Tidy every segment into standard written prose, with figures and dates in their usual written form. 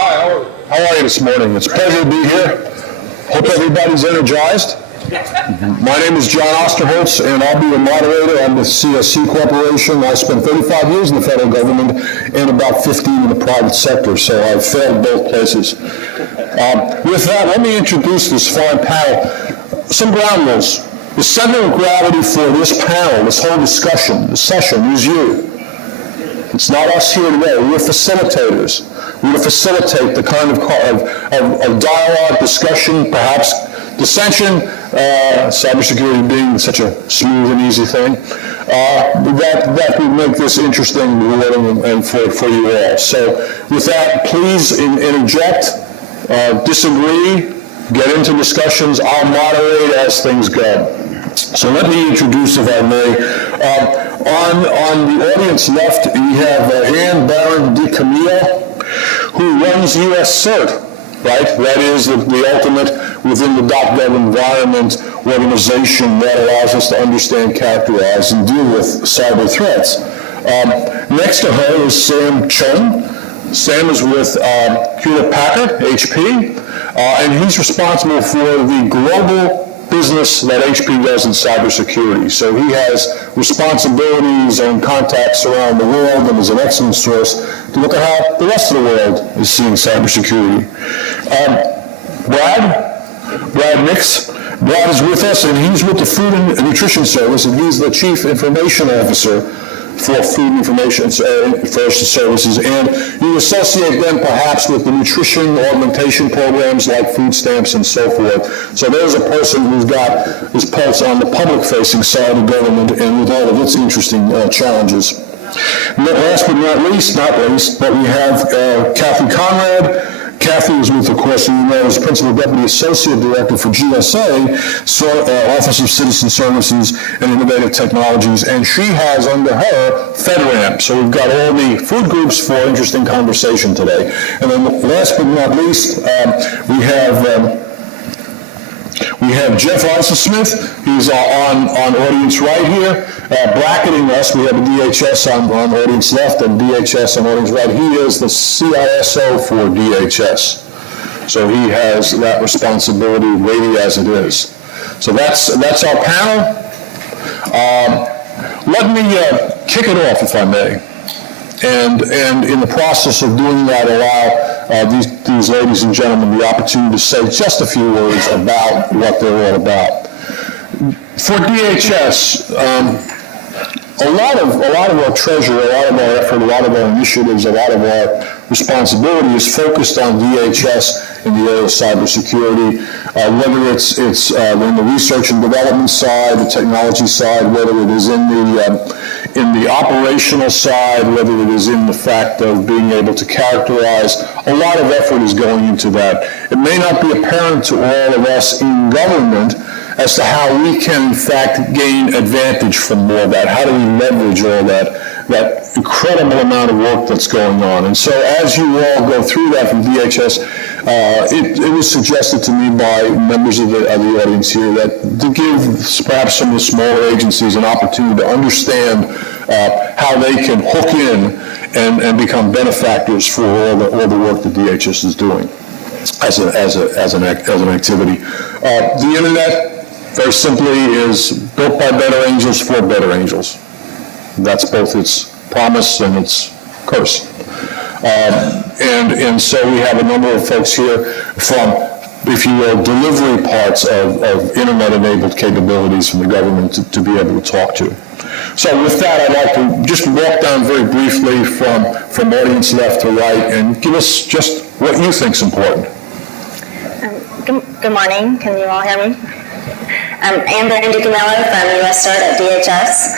Hi, how are you this morning? It's a pleasure to be here. Hope everybody's energized. My name is John Osterholtz, and I'll be a moderator. I'm with CSC Corporation. I spent 35 years in the federal government and about 15 in the private sector, so I've failed both places. With that, let me introduce this fine panel. Some ground rules. The center of gravity for this panel, this whole discussion, this session, is you. It's not us here today. We're facilitators. We're to facilitate the kind of dialogue, discussion, perhaps dissension, cybersecurity being such a smooth and easy thing, that would make this interesting and rewarding and for you all. So with that, please interject, disagree, get into discussions. I'll moderate as things go. So let me introduce, if I may, on the audience left, we have Anne Baron DiCamillo, who runs US CERT, right? That is the ultimate within the .gov environment organization that allows us to understand, characterize, and deal with cyber threats. Next to her is Sam Chung. Sam is with Hewlett-Packard, HP, and he's responsible for the global business that HP does in cybersecurity. So he has responsibilities and contacts around the world and is an excellent source to look at how the rest of the world is seeing cybersecurity. Brad Nix. Brad is with us, and he's with the Food and Nutrition Service, and he's the Chief Information Officer for Food Information Services, and you associate them perhaps with the nutrition augmentation programs like food stamps and so forth. So there's a person who's got his pulse on the public-facing side of government and with all of its interesting challenges. Last but not least, but we have Kathy Conrad. Kathy is with, of course, you know, as Principal Deputy Associate Director for GSA, Office of Citizen Services and Innovative Technologies, and she has under her FedRAMP. So we've got all the food groups for interesting conversation today. And then last but not least, we have Jeff Iselsmith. He's on audience right here. Bracketing us, we have a DHS on audience left and DHS on audience right. He is the CISO for DHS. So he has that responsibility, weighty as it is. So that's our panel. Let me kick it off, if I may. And in the process of doing that, allow these ladies and gentlemen the opportunity to say just a few words about what they're all about. For DHS, a lot of our treasure, a lot of our effort, a lot of our initiatives, a lot of our responsibility is focused on DHS in the area of cybersecurity, whether it's in the research and development side, the technology side, whether it is in the operational side, whether it is in the fact of being able to characterize. A lot of effort is going into that. It may not be apparent to all of us in government as to how we can, in fact, gain advantage from all that. How do we leverage all that incredible amount of work that's going on? And so as you all go through that from DHS, it was suggested to me by members of the audience here that to give perhaps some of the smaller agencies an opportunity to understand how they can hook in and become benefactors for all the work that DHS is doing as an activity. The internet, very simply, is built by better angels for better angels. That's both its promise and its curse. And so we have a number of folks here from, if you will, delivery parts of internet-enabled capabilities from the government to be able to talk to. So with that, I'd like to just walk down very briefly from audience left to right and give us just what you think is important. Good morning. Can you all hear me? I'm Baron DiCamillo from US CERT at DHS.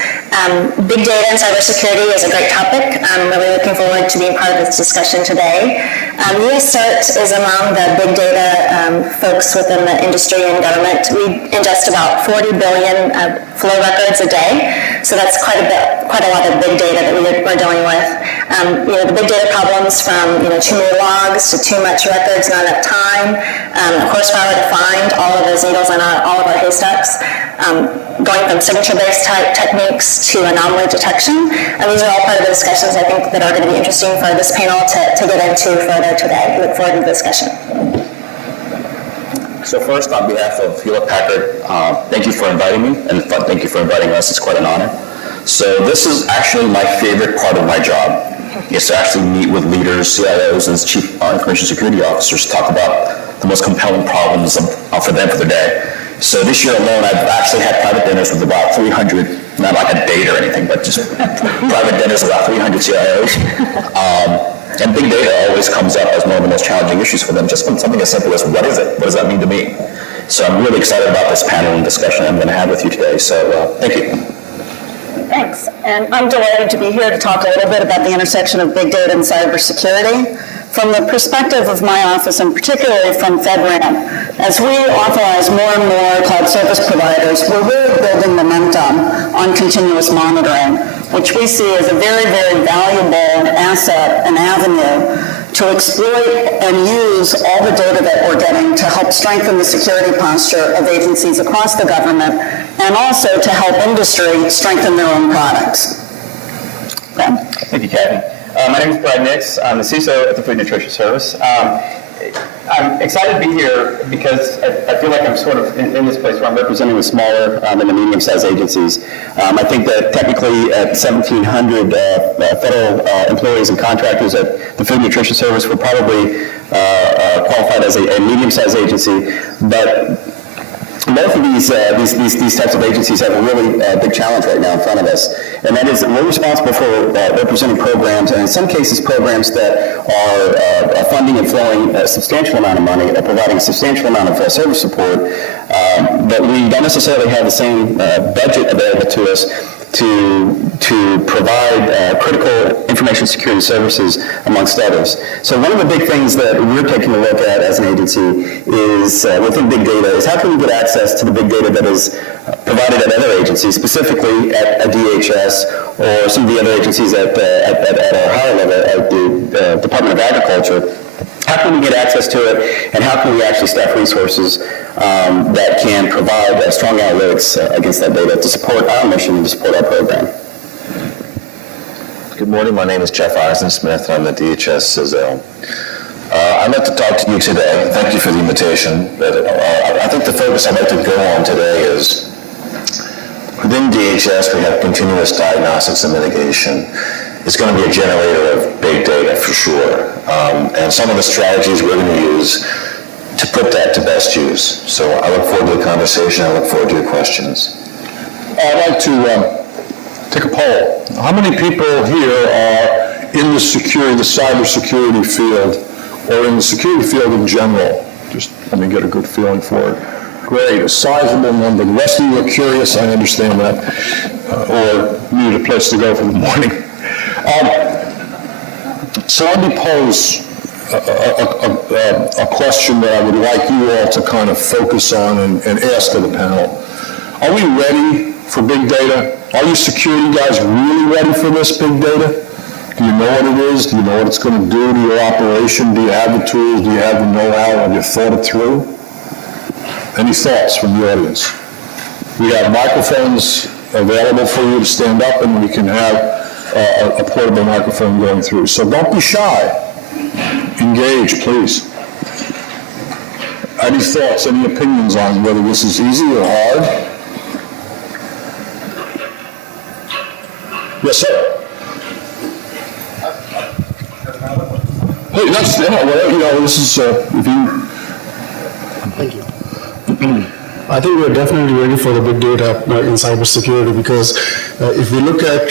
Big data and cybersecurity is a great topic. I'm really looking forward to being part of this discussion today. US CERT is among the big data folks within the industry and government. We ingest about 40 billion flow records a day, so that's quite a lot of big data that we're dealing with. The big data problems from too many logs to too much records, not enough time, horsepower to find all of those needles in all of our haystacks, going from signature-based type techniques to anomaly detection. And these are all part of the discussions I think that are going to be interesting for this panel to get into further today. I look forward to the discussion. So first, on behalf of Hewlett-Packard, thank you for inviting me, and thank you for inviting us. It's quite an honor. So this is actually my favorite part of my job, is to actually meet with leaders, CIOs, and chief information security officers, talk about the most compelling problems for them for the day. So this year alone, I've actually had private dinners with about 300, not like a date or anything, but just private dinners with about 300 CIOs. And big data always comes up as one of the most challenging issues for them, just from something as simple as, what is it? What does that mean to me? So I'm really excited about this panel and discussion I'm going to have with you today. So thank you. Thanks. And I'm delighted to be here to talk a little bit about the intersection of big data and cybersecurity from the perspective of my office, and particularly from FedRAMP. As we authorize more and more cloud service providers, we're really building momentum on continuous monitoring, which we see as a very, very valuable asset and avenue to exploit and use all the data that we're getting to help strengthen the security posture of agencies across the government, and also to help industry strengthen their own products. Ben? Thank you, Kathy. My name is Brad Nix. I'm the CISO at the Food Nutrition Service. I'm excited to be here because I feel like I'm sort of in this place where I'm representing the smaller and the medium-sized agencies. I think that technically at 1,700 federal employees and contractors at the Food Nutrition Service, we're probably qualified as a medium-sized agency, but both of these types of agencies have a really big challenge right now in front of us, and that is that we're responsible for representing programs, and in some cases programs that are funding and flowing a substantial amount of money, or providing a substantial amount of service support, but we don't necessarily have the same budget available to us to provide critical information security services, amongst others. So one of the big things that we're taking a look at as an agency is, within big data, is how can we get access to the big data that is provided at other agencies, specifically at DHS or some of the other agencies at our higher level, at the Department of Agriculture. How can we get access to it, and how can we actually staff resources that can provide strong analytics against that data to support our mission and to support our program? Good morning. My name is Jeff Eisensmith. I'm the DHS CISO. I'd like to talk to you today. Thank you for the invitation. But, I think the focus I'd like to go on today is within DHS we have continuous diagnostics and mitigation. It's going to be a generator of big data for sure. And some of the strategies we're going to use to put that to best use. So I look forward to the conversation. I look forward to your questions. I'd like to take a poll. How many people here are in the cybersecurity field, or in the security field in general? Just let me get a good feeling for it. Great, a sizable number. The rest of you are curious, I understand that, or needed a place to go for the morning. So let me pose a question that I would like you all to kind of focus on and ask of the panel. Are we ready for big data? Are you security guys really ready for this big data? Do you know what it is? Do you know what it's going to do to your operation? Do you have the tools? Do you have the know-how? Have you thought it through? Any thoughts from the audience? We have microphones available for you to stand up, and we can have a portable microphone going through. So don't be shy. Engage, please. Any thoughts, any opinions on whether this is easy or hard? Yes, sir. Hey, that's, this is, if you... Thank you. I think we're definitely ready for the big data in cybersecurity, because if we look at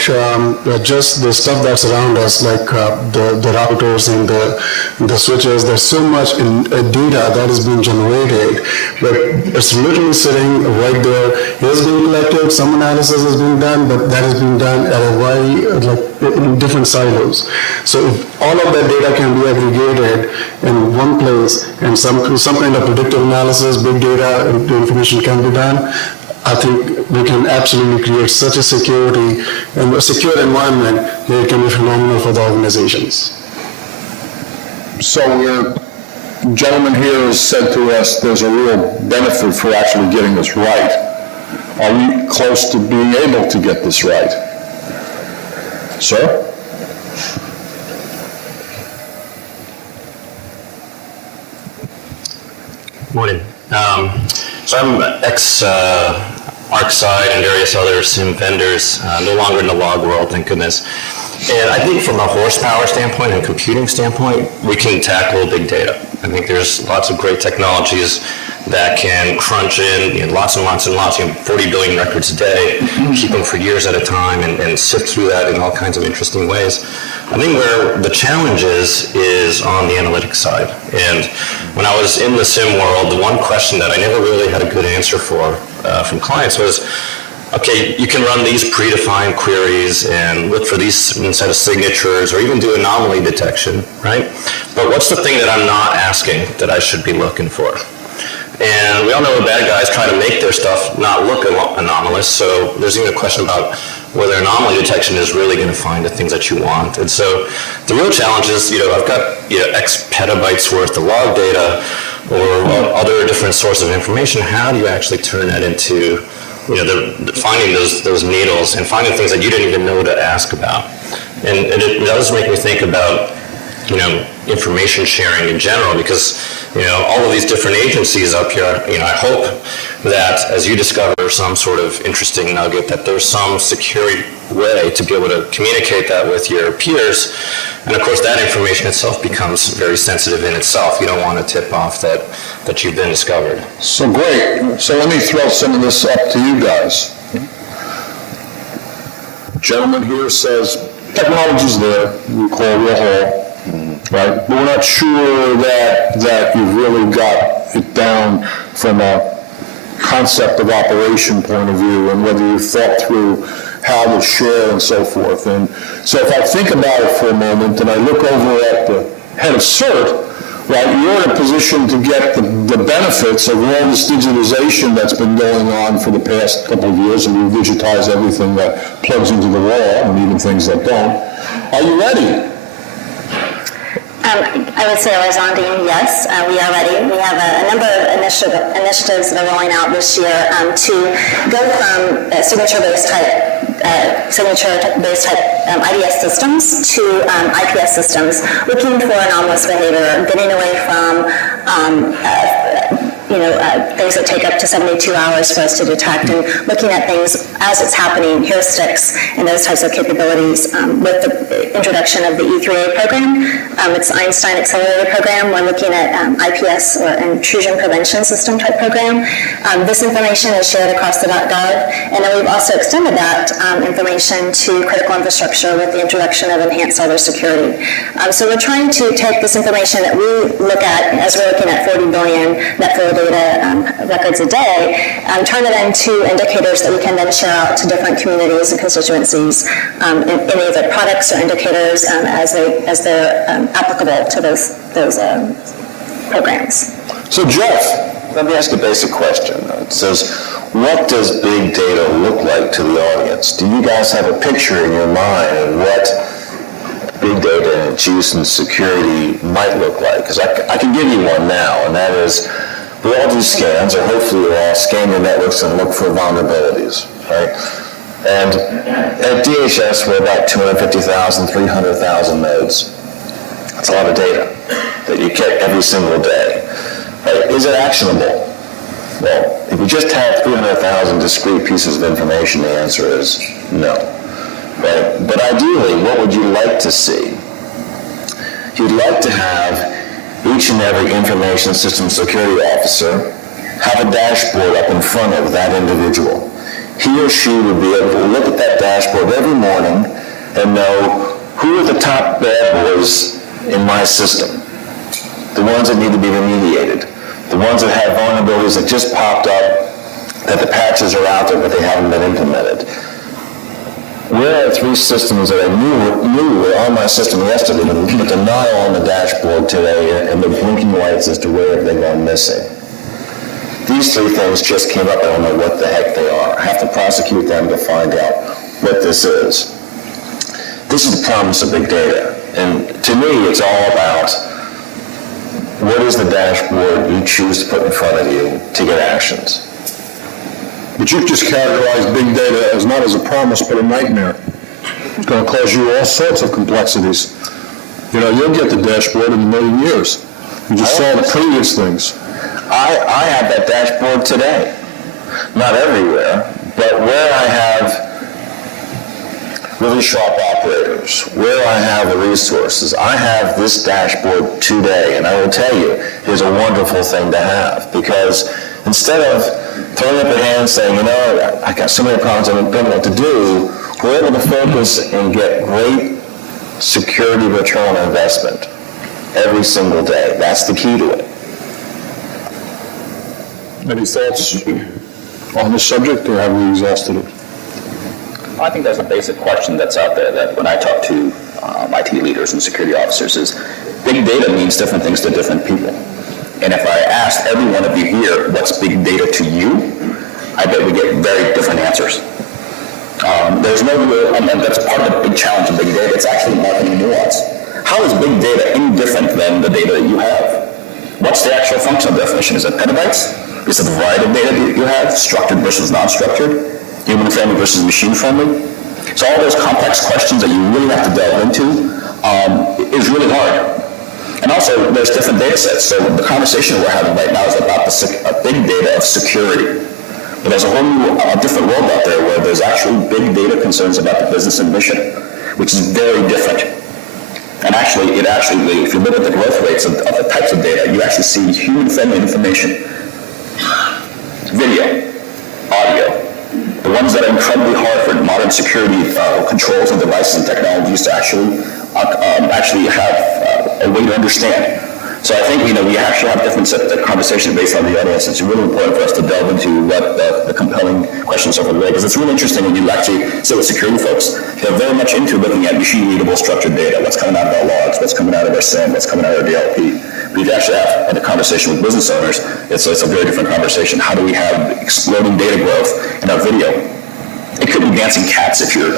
just the stuff that's around us, like the routers and the switches, there's so much in data that is being generated, but it's literally sitting right there. It's being collected, some analysis has been done, but that has been done at a in different silos. So if all of that data can be aggregated in one place, and some kind of predictive analysis, big data, information can be done, I think we can absolutely create such a security and a secure environment that it can be phenomenal for the organizations. So the gentleman here has said to us there's a real benefit for actually getting this right. Are we close to being able to get this right? Sir? Morning. So I'm ex-ArcSide and various other SIM vendors, no longer in the log world, thank goodness. And I think from a horsepower standpoint and computing standpoint, we can tackle big data. I think there's lots of great technologies that can crunch in lots and lots and lots, 40 billion records a day, keep them for years at a time, and sift through that in all kinds of interesting ways. I think where the challenge is on the analytics side. And when I was in the SIM world, the one question that I never really had a good answer for from clients was, okay, you can run these predefined queries and look for these set of signatures or even do anomaly detection, right? But what's the thing that I'm not asking that I should be looking for? And we all know the bad guys try to make their stuff not look anomalous, so there's even a question about whether anomaly detection is really going to find the things that you want. And so the real challenge is, I've got X petabytes worth of log data or other different sources of information. How do you actually turn that into, finding those needles and finding things that you didn't even know to ask about? And it does make me think about, information sharing in general, because all of these different agencies up here, I hope that as you discover some sort of interesting nugget, that there's some secure way to be able to communicate that with your peers. And of course, that information itself becomes very sensitive in itself. You don't want to tip off that you've been discovered. So great. So let me throw some of this up to you guys. Gentleman here says technology's there. We call real whole. Right, but we're not sure that you've really got it down from a concept of operation point of view, and whether you've thought through how to share and so forth. And so if I think about it for a moment, and I look over at the head of CERT, right, you're in a position to get the benefits of all this digitization that's been going on for the past couple of years, and we digitize everything that plugs into the wall, and even things that don't. Are you ready? I would say responding, yes, we are ready. We have a number of initiatives that are rolling out this year to go from signature-based type IDS systems to IPS systems, looking for anomalous behavior, getting away from things that take up to 72 hours for us to detect, and looking at things as it's happening, heuristics, and those types of capabilities. With the introduction of the E3A program, it's Einstein Accelerator Program. We're looking at IPS, or Intrusion Prevention System type program. This information is shared across the .gov, and then we've also extended that information to critical infrastructure with the introduction of enhanced cybersecurity. So we're trying to take this information that we look at as we're looking at 40 billion net flow data records a day, turn it into indicators that we can then share out to different communities and constituencies in either products or indicators as they're applicable to those programs. So Jeff, let me ask a basic question. It says, what does big data look like to the audience? Do you guys have a picture in your mind of what big data and its use in security might look like? Because I can give you one now, and that is, we all do scans, or hopefully we all scan your networks and look for vulnerabilities, right? And at DHS, we're about 250,000, 300,000 nodes. That's a lot of data that you get every single day. Right? Is it actionable? Well, if you just have 300,000 discrete pieces of information, the answer is no. Right? But ideally, what would you like to see? You'd like to have each and every information system security officer have a dashboard up in front of that individual. He or she would be able to look at that dashboard every morning and know who are the top bad boys in my system, the ones that need to be remediated, the ones that have vulnerabilities that just popped up, that the patches are out there but they haven't been implemented. Where are 3 systems that I knew were on my system yesterday, but they're not on the dashboard today, and they're blinking lights as to where they've gone missing? these three things just came up, I don't know what the heck they are. I have to prosecute them to find out what this is. This is the promise of big data. And to me, it's all about what is the dashboard you choose to put in front of you to get actions. But you've just characterized big data as not as a promise, but a nightmare. It's going to cause you all sorts of complexities. You know, you'll get the dashboard in a million years. You just saw the previous things. I have that dashboard today. Not everywhere, but where I have really sharp operators, where I have the resources, I have this dashboard today, and I will tell you, it is a wonderful thing to have, because instead of throwing up your hands saying, you know, I got so many problems I don't know what to do, we're able to focus and get great security return on investment every single day. That's the key to it. Any thoughts on this subject, or have we exhausted it? I think there's a basic question that's out there that when I talk to IT leaders and security officers is big data means different things to different people. And if I asked every one of you here, what's big data to you, I bet we get very different answers. There's no real, and that's part of the big challenge of big data. It's actually marketing nuance. How is big data any different than the data that you have? What's the actual functional definition? Is it petabytes? Is it the variety of data that you have, structured versus non-structured? Human-friendly versus machine-friendly? So all those complex questions that you really have to delve into is really hard. And also, there's different data sets. So the conversation we're having right now is about the big data of security. But there's a whole new, different world out there where there's actually big data concerns about the business and mission, which is very different. And actually, if you look at the growth rates of the types of data, you actually see human-friendly information, video, audio, the ones that are incredibly hard for modern security controls and devices and technologies to actually have a way to understand. So I think, we actually have different set of conversations based on the audience. It's really important for us to delve into what the compelling questions are for the day, because it's really interesting when you actually sit with security folks. They're very much into looking at machine-readable structured data, what's coming out of our logs, what's coming out of our SIM, what's coming out of our DLP. But you actually have a conversation with business owners. It's a very different conversation. How do we have exploding data growth in our video? It could be dancing cats if you're,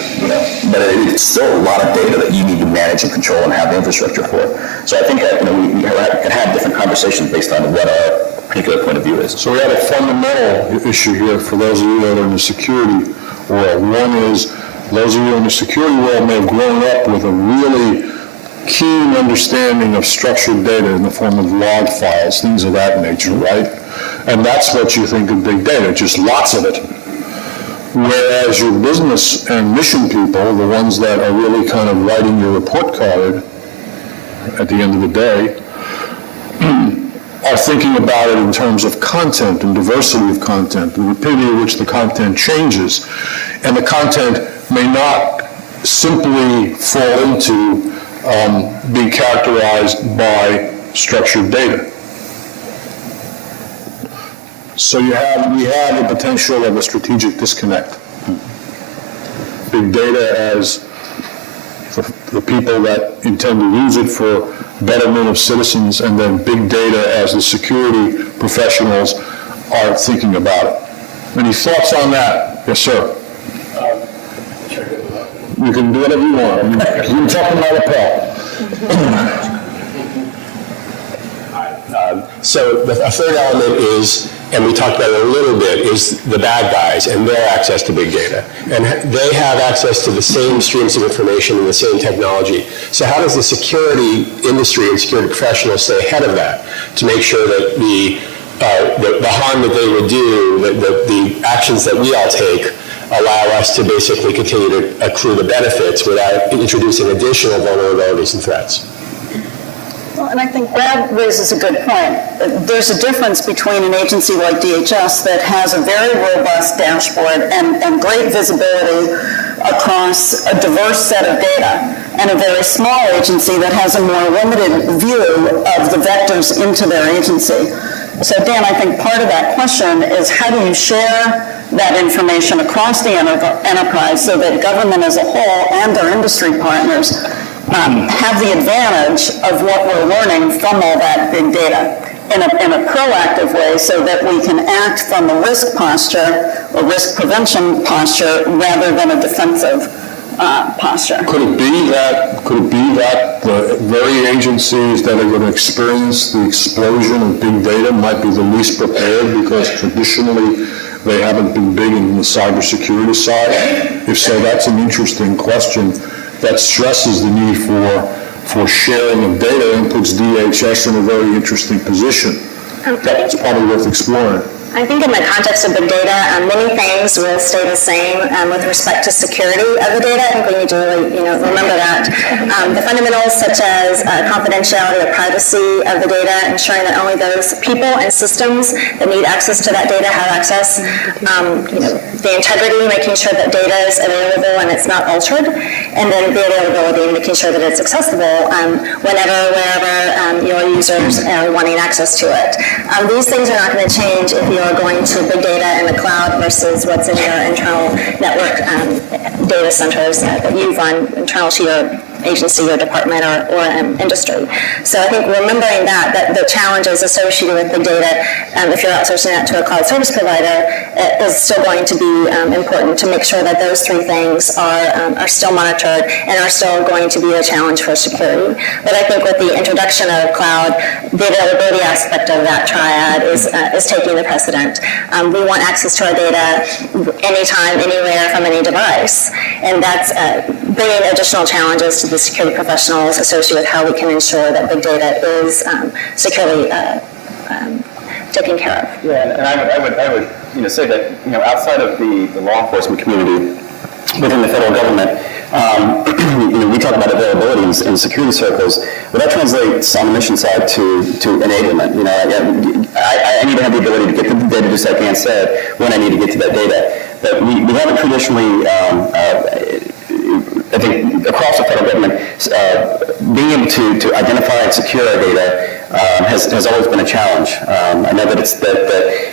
but it's still a lot of data that you need to manage and control and have the infrastructure for. So I think that, we can have different conversations based on what our particular point of view is. So we have a fundamental issue here for those of you that are in the security world. One is those of you in the security world may have grown up with a really keen understanding of structured data in the form of log files, things of that nature, right? And that's what you think of big data, just lots of it. Whereas your business and mission people, the ones that are really kind of writing your report card at the end of the day, are thinking about it in terms of content and diversity of content, the rapidity at which the content changes. And the content may not simply fall into being characterized by structured data. So we have the potential of a strategic disconnect. Big data as the people that intend to use it for betterment of citizens, and then big data as the security professionals are thinking about it. Any thoughts on that? Yes, sir. You can do whatever you want. You can talk to my lapel. So the third element is, and we talked about it a little bit, is the bad guys and their access to big data. And they have access to the same streams of information and the same technology. So how does the security industry and security professionals stay ahead of that to make sure that the harm that they would do, the actions that we all take, allow us to basically continue to accrue the benefits without introducing additional vulnerabilities and threats? And I think Brad raises a good point. There's a difference between an agency like DHS that has a very robust dashboard and great visibility across a diverse set of data, and a very small agency that has a more limited view of the vectors into their agency. So Dan, I think part of that question is how do you share that information across the enterprise so that government as a whole and their industry partners have the advantage of what we're learning from all that big data. in a proactive way so that we can act from a risk posture or risk prevention posture rather than a defensive posture. Could it be that the very agencies that are going to experience the explosion of big data might be the least prepared because traditionally they haven't been big in the cybersecurity side? If so, that's an interesting question that stresses the need for sharing of data and puts DHS in a very interesting position. That's probably worth exploring. I think in the context of big data, many things will stay the same with respect to security of the data. I think we need to really, remember that. The fundamentals such as confidentiality or privacy of the data, ensuring that only those people and systems that need access to that data have access. The integrity, making sure that data is available and it's not altered, and then the availability, making sure that it's accessible whenever, wherever your users are wanting access to it. These things are not going to change if you are going to big data in the cloud versus what's in your internal network data centers that you run internal to your agency or department or industry. So I think remembering that the challenges associated with big data, if you're outsourcing that to a cloud service provider, is still going to be important to make sure that those three things are still monitored and are still going to be a challenge for security. But I think with the introduction of cloud, the availability aspect of that triad is taking the precedent. We want access to our data anytime, anywhere, from any device, and that's bringing additional challenges to the security professionals associated with how we can ensure that big data is securely taken care of. Yeah, and I would say that outside of the law enforcement community within the federal government, we talk about availability in security circles, but that translates on the mission side to enablement. I need to have the ability to get to the data, just like Ann said, when I need to get to that data. But we haven't traditionally, I think, across the federal government, being able to identify and secure our data has always been a challenge. I know that it's that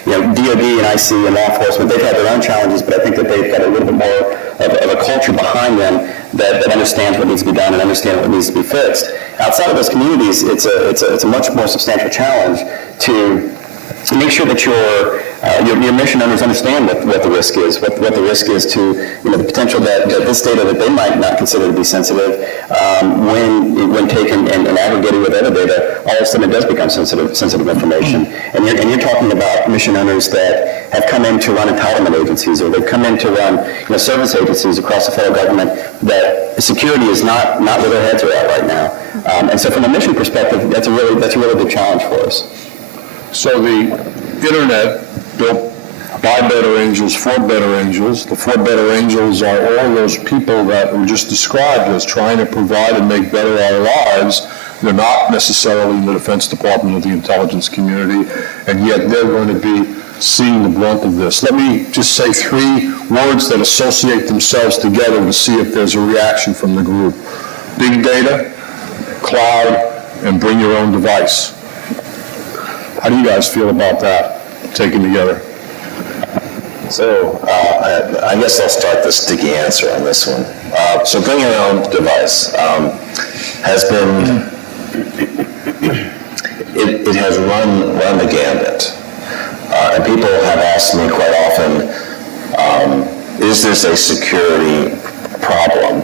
DoD and IC and law enforcement, they've had their own challenges, but I think that they've got a little bit more of a culture behind them that understands what needs to be done and understands what needs to be fixed. Outside of those communities, it's a much more substantial challenge to make sure that your mission owners understand what the risk is, what the risk is to the potential that this data that they might not consider to be sensitive, when taken and aggregated with other data, all of a sudden it does become sensitive information. And you're talking about mission owners that have come in to run entitlement agencies, or they've come in to run service agencies across the federal government that security is not where their heads are at right now. And so from a mission perspective, that's a really big challenge for us. So the internet built by Better Angels for Better Angels. The four Better Angels are all those people that were just described as trying to provide and make better our lives. They're not necessarily in the Defense Department or the intelligence community, and yet they're going to be seeing the brunt of this. Let me just say three words that associate themselves together to see if there's a reaction from the group. Big data, cloud, and bring your own device. How do you guys feel about that, taken together? So I guess I'll start the sticky answer on this one. So bring your own device has been, it has run the gambit. And people have asked me quite often, is this a security problem?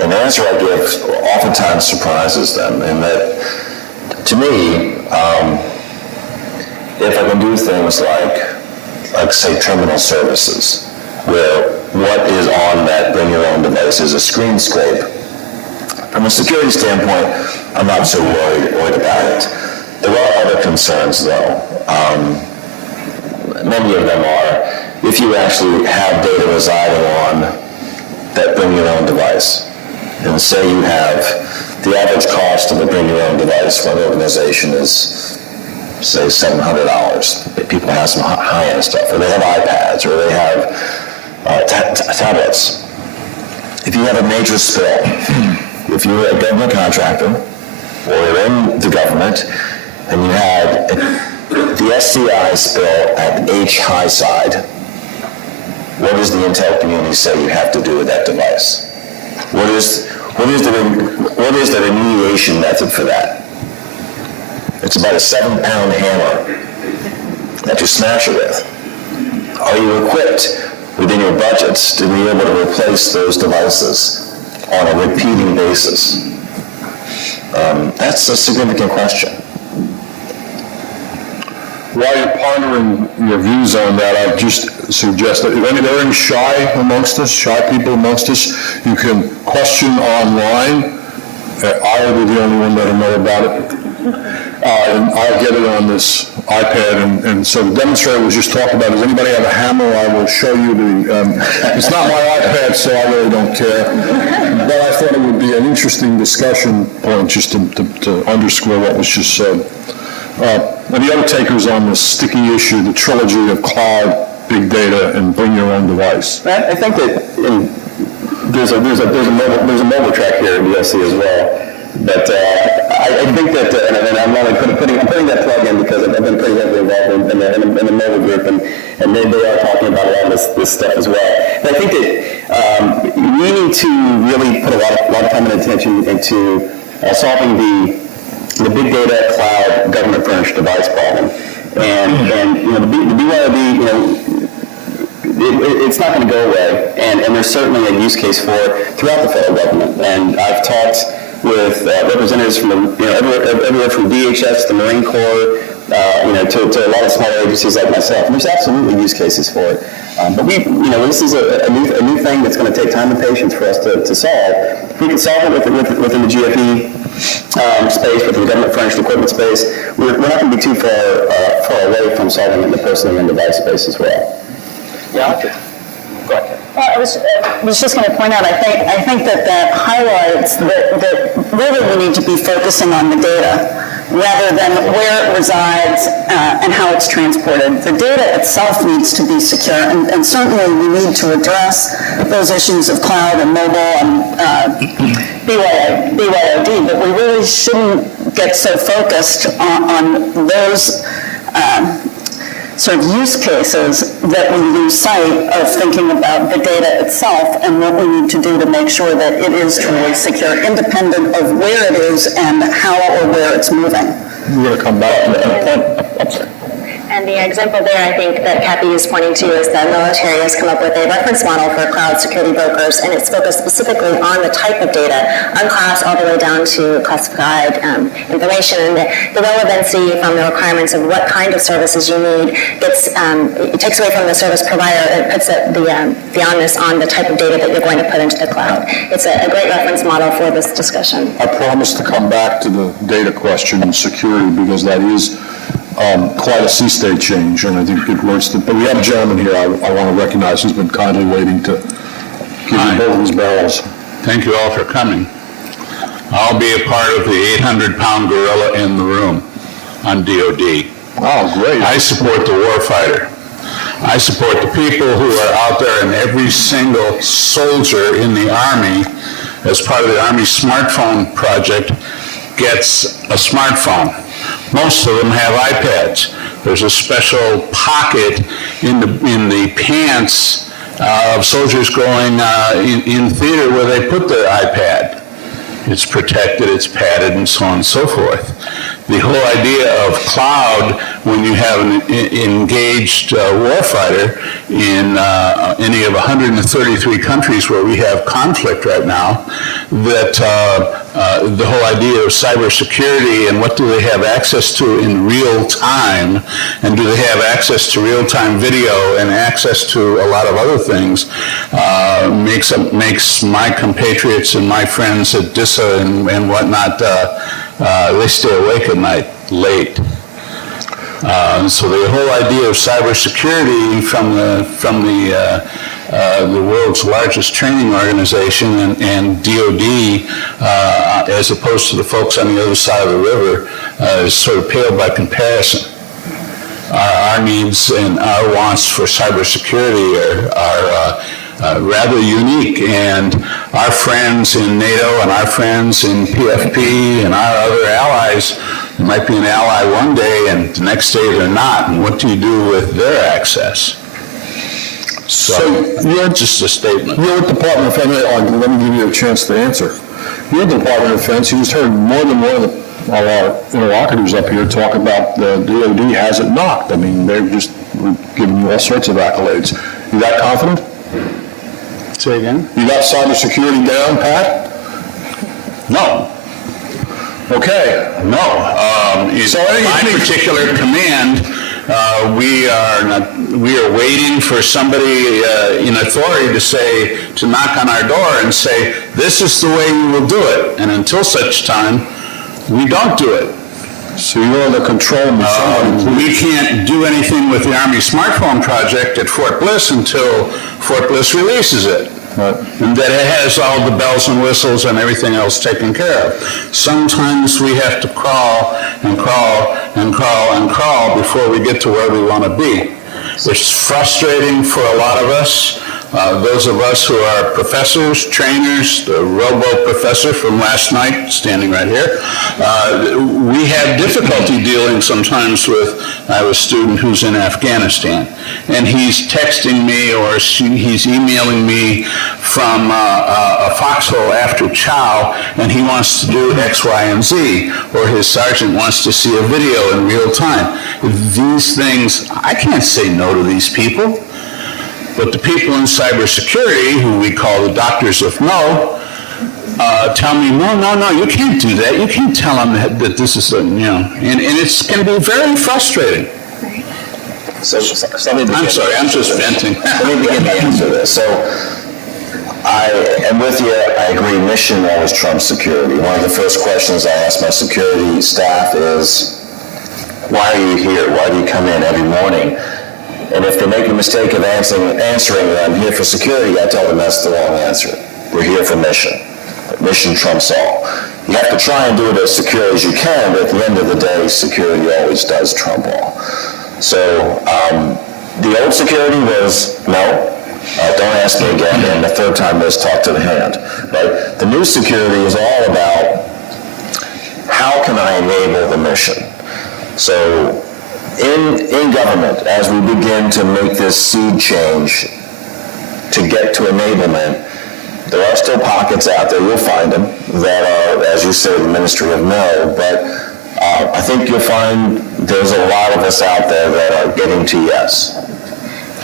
And the answer I give oftentimes surprises them, in that, to me, if I can do things like say terminal services, where what is on that bring your own device is a screen scrape. From a security standpoint, I'm not so worried about it. There are other concerns though. Many of them are, if you actually have data residing on that bring your own device, and say you have the average cost of a bring your own device for an organization is, say, $700. People have some high-end stuff, or they have iPads, or they have tablets. If you have a major spill, if you're a government contractor, or you're in the government, and you had the SCI spill at H high side, what does the intel community say you have to do with that device? What is the remediation method for that? It's about a 7-pound hammer that you smash it with. Are you equipped within your budgets to be able to replace those devices on a repeating basis? That's a significant question. While you're pondering your views on that, I'd just suggest that if there are any shy people amongst us, you can question online. I'll be the only one that'll know about it. And I'll get it on this iPad. And so the demonstrator was just talking about, does anybody have a hammer? I will show you it's not my iPad, so I really don't care. But I thought it would be an interesting discussion point just to underscore what was just said. And the other takers on this sticky issue, the trilogy of cloud, big data, and bring your own device. I think that there's a mobile track here in ELC as well. But I think that, and I'm only putting that plug in because I've been pretty heavily involved in the mobile group, and they are talking about a lot of this stuff as well. And I think that we need to really put a lot of time and attention into solving the big data cloud government furnished device problem. And the BYOD, it's not going to go away, and there's certainly a use case for it throughout the federal government. And I've talked with representatives from everywhere from DHS to Marine Corps, to a lot of smaller agencies like myself. And there's absolutely use cases for it. But this is a new thing that's going to take time and patience for us to solve. If we can solve it within the GFE space, within the government furnished equipment space, we're not going to be too far away from solving it in the personal and device space as well. Yeah, go ahead. Well, I was just going to point out, I think that highlights that really we need to be focusing on the data rather than where it resides and how it's transported. The data itself needs to be secure, and certainly we need to address those issues of cloud and mobile and BYOD, but we really shouldn't get so focused on those sort of use cases that we lose sight of thinking about the data itself and what we need to do to make sure that it is truly secure, independent of where it is and how or where it's moving. We're going to come back to that. I'm sorry. And the example there, I think, that Kathy is pointing to is the military has come up with a reference model for cloud security brokers, and it's focused specifically on the type of data, unclassed all the way down to classified information. And the relevancy from the requirements of what kind of services you need it takes away from the service provider and puts the onus on the type of data that you're going to put into the cloud. It's a great reference model for this discussion. I promise to come back to the data question and security because that is quite a sea state change, and I think it works. But we have a gentleman here I want to recognize who's been kindly waiting to give you both his barrels. Thank you all for coming. I'll be a part of the 800-pound gorilla in the room on DOD. Oh, great. I support the warfighter. I support the people who are out there, and every single soldier in the Army, as part of the Army smartphone project, gets a smartphone. Most of them have iPads. There's a special pocket in the pants of soldiers going in theater where they put their iPad. It's protected, it's padded, and so on and so forth. The whole idea of cloud, when you have an engaged warfighter in any of 133 countries where we have conflict right now, that the whole idea of cybersecurity and what do they have access to in real time, and do they have access to real-time video and access to a lot of other things, makes my compatriots and my friends at DISA and whatnot, they stay awake at night late. So the whole idea of cybersecurity from the world's largest training organization and DOD, as opposed to the folks on the other side of the river, is sort of pale by comparison. Our needs and our wants for cybersecurity are rather unique, and our friends in NATO and our friends in PFP and our other allies, you might be an ally one day and the next day they're not, and what do you do with their access? So you're just a statement. You're at the Department of Defense. Let me give you a chance to answer. You're at the Department of Defense. You just heard more than one of the our interlocutors up here talk about the DoD has it knocked. I mean, they're just giving you all sorts of accolades. You that confident? Say again? You got cybersecurity down, Pat? No. Okay. No. So My particular command, we are waiting for somebody in authority to knock on our door and say, this is the way we will do it. And until such time, we don't do it. So you're the control machine. We can't do anything with the Army smartphone project at Fort Bliss until Fort Bliss releases it. And that it has all the bells and whistles and everything else taken care of. Sometimes we have to crawl and crawl and crawl and crawl before we get to where we want to be. It's frustrating for a lot of us. Those of us who are professors, trainers, the robo-professor from last night, standing right here, we have difficulty dealing sometimes with, I have a student who's in Afghanistan, and he's texting me or he's emailing me from a foxhole after chow, and he wants to do X, Y, and Z, or his sergeant wants to see a video in real time. These things, I can't say no to these people. But the people in cybersecurity, who we call the doctors of no, tell me, no, you can't do that. You can't tell them that this is, and it's going to be very frustrating. So let me begin. I'm sorry, I'm just venting. Let me begin to answer this. So I am with you. I agree. Mission always trumps security. One of the first questions I ask my security staff is, why are you here? Why do you come in every morning? And if they make a mistake of answering that I'm here for security, I tell them that's the wrong answer. We're here for mission. Mission trumps all. You have to try and do it as secure as you can, but at the end of the day, security always does trump all. So the old security was no, don't ask me again, and the third time was talk to the hand. Right? The new security is all about how can I enable the mission. So in government, as we begin to make this seed change to get to enablement, there are still pockets out there, you'll find them, that are, as you say, the Ministry of No, but I think you'll find there's a lot of us out there that are getting to yes.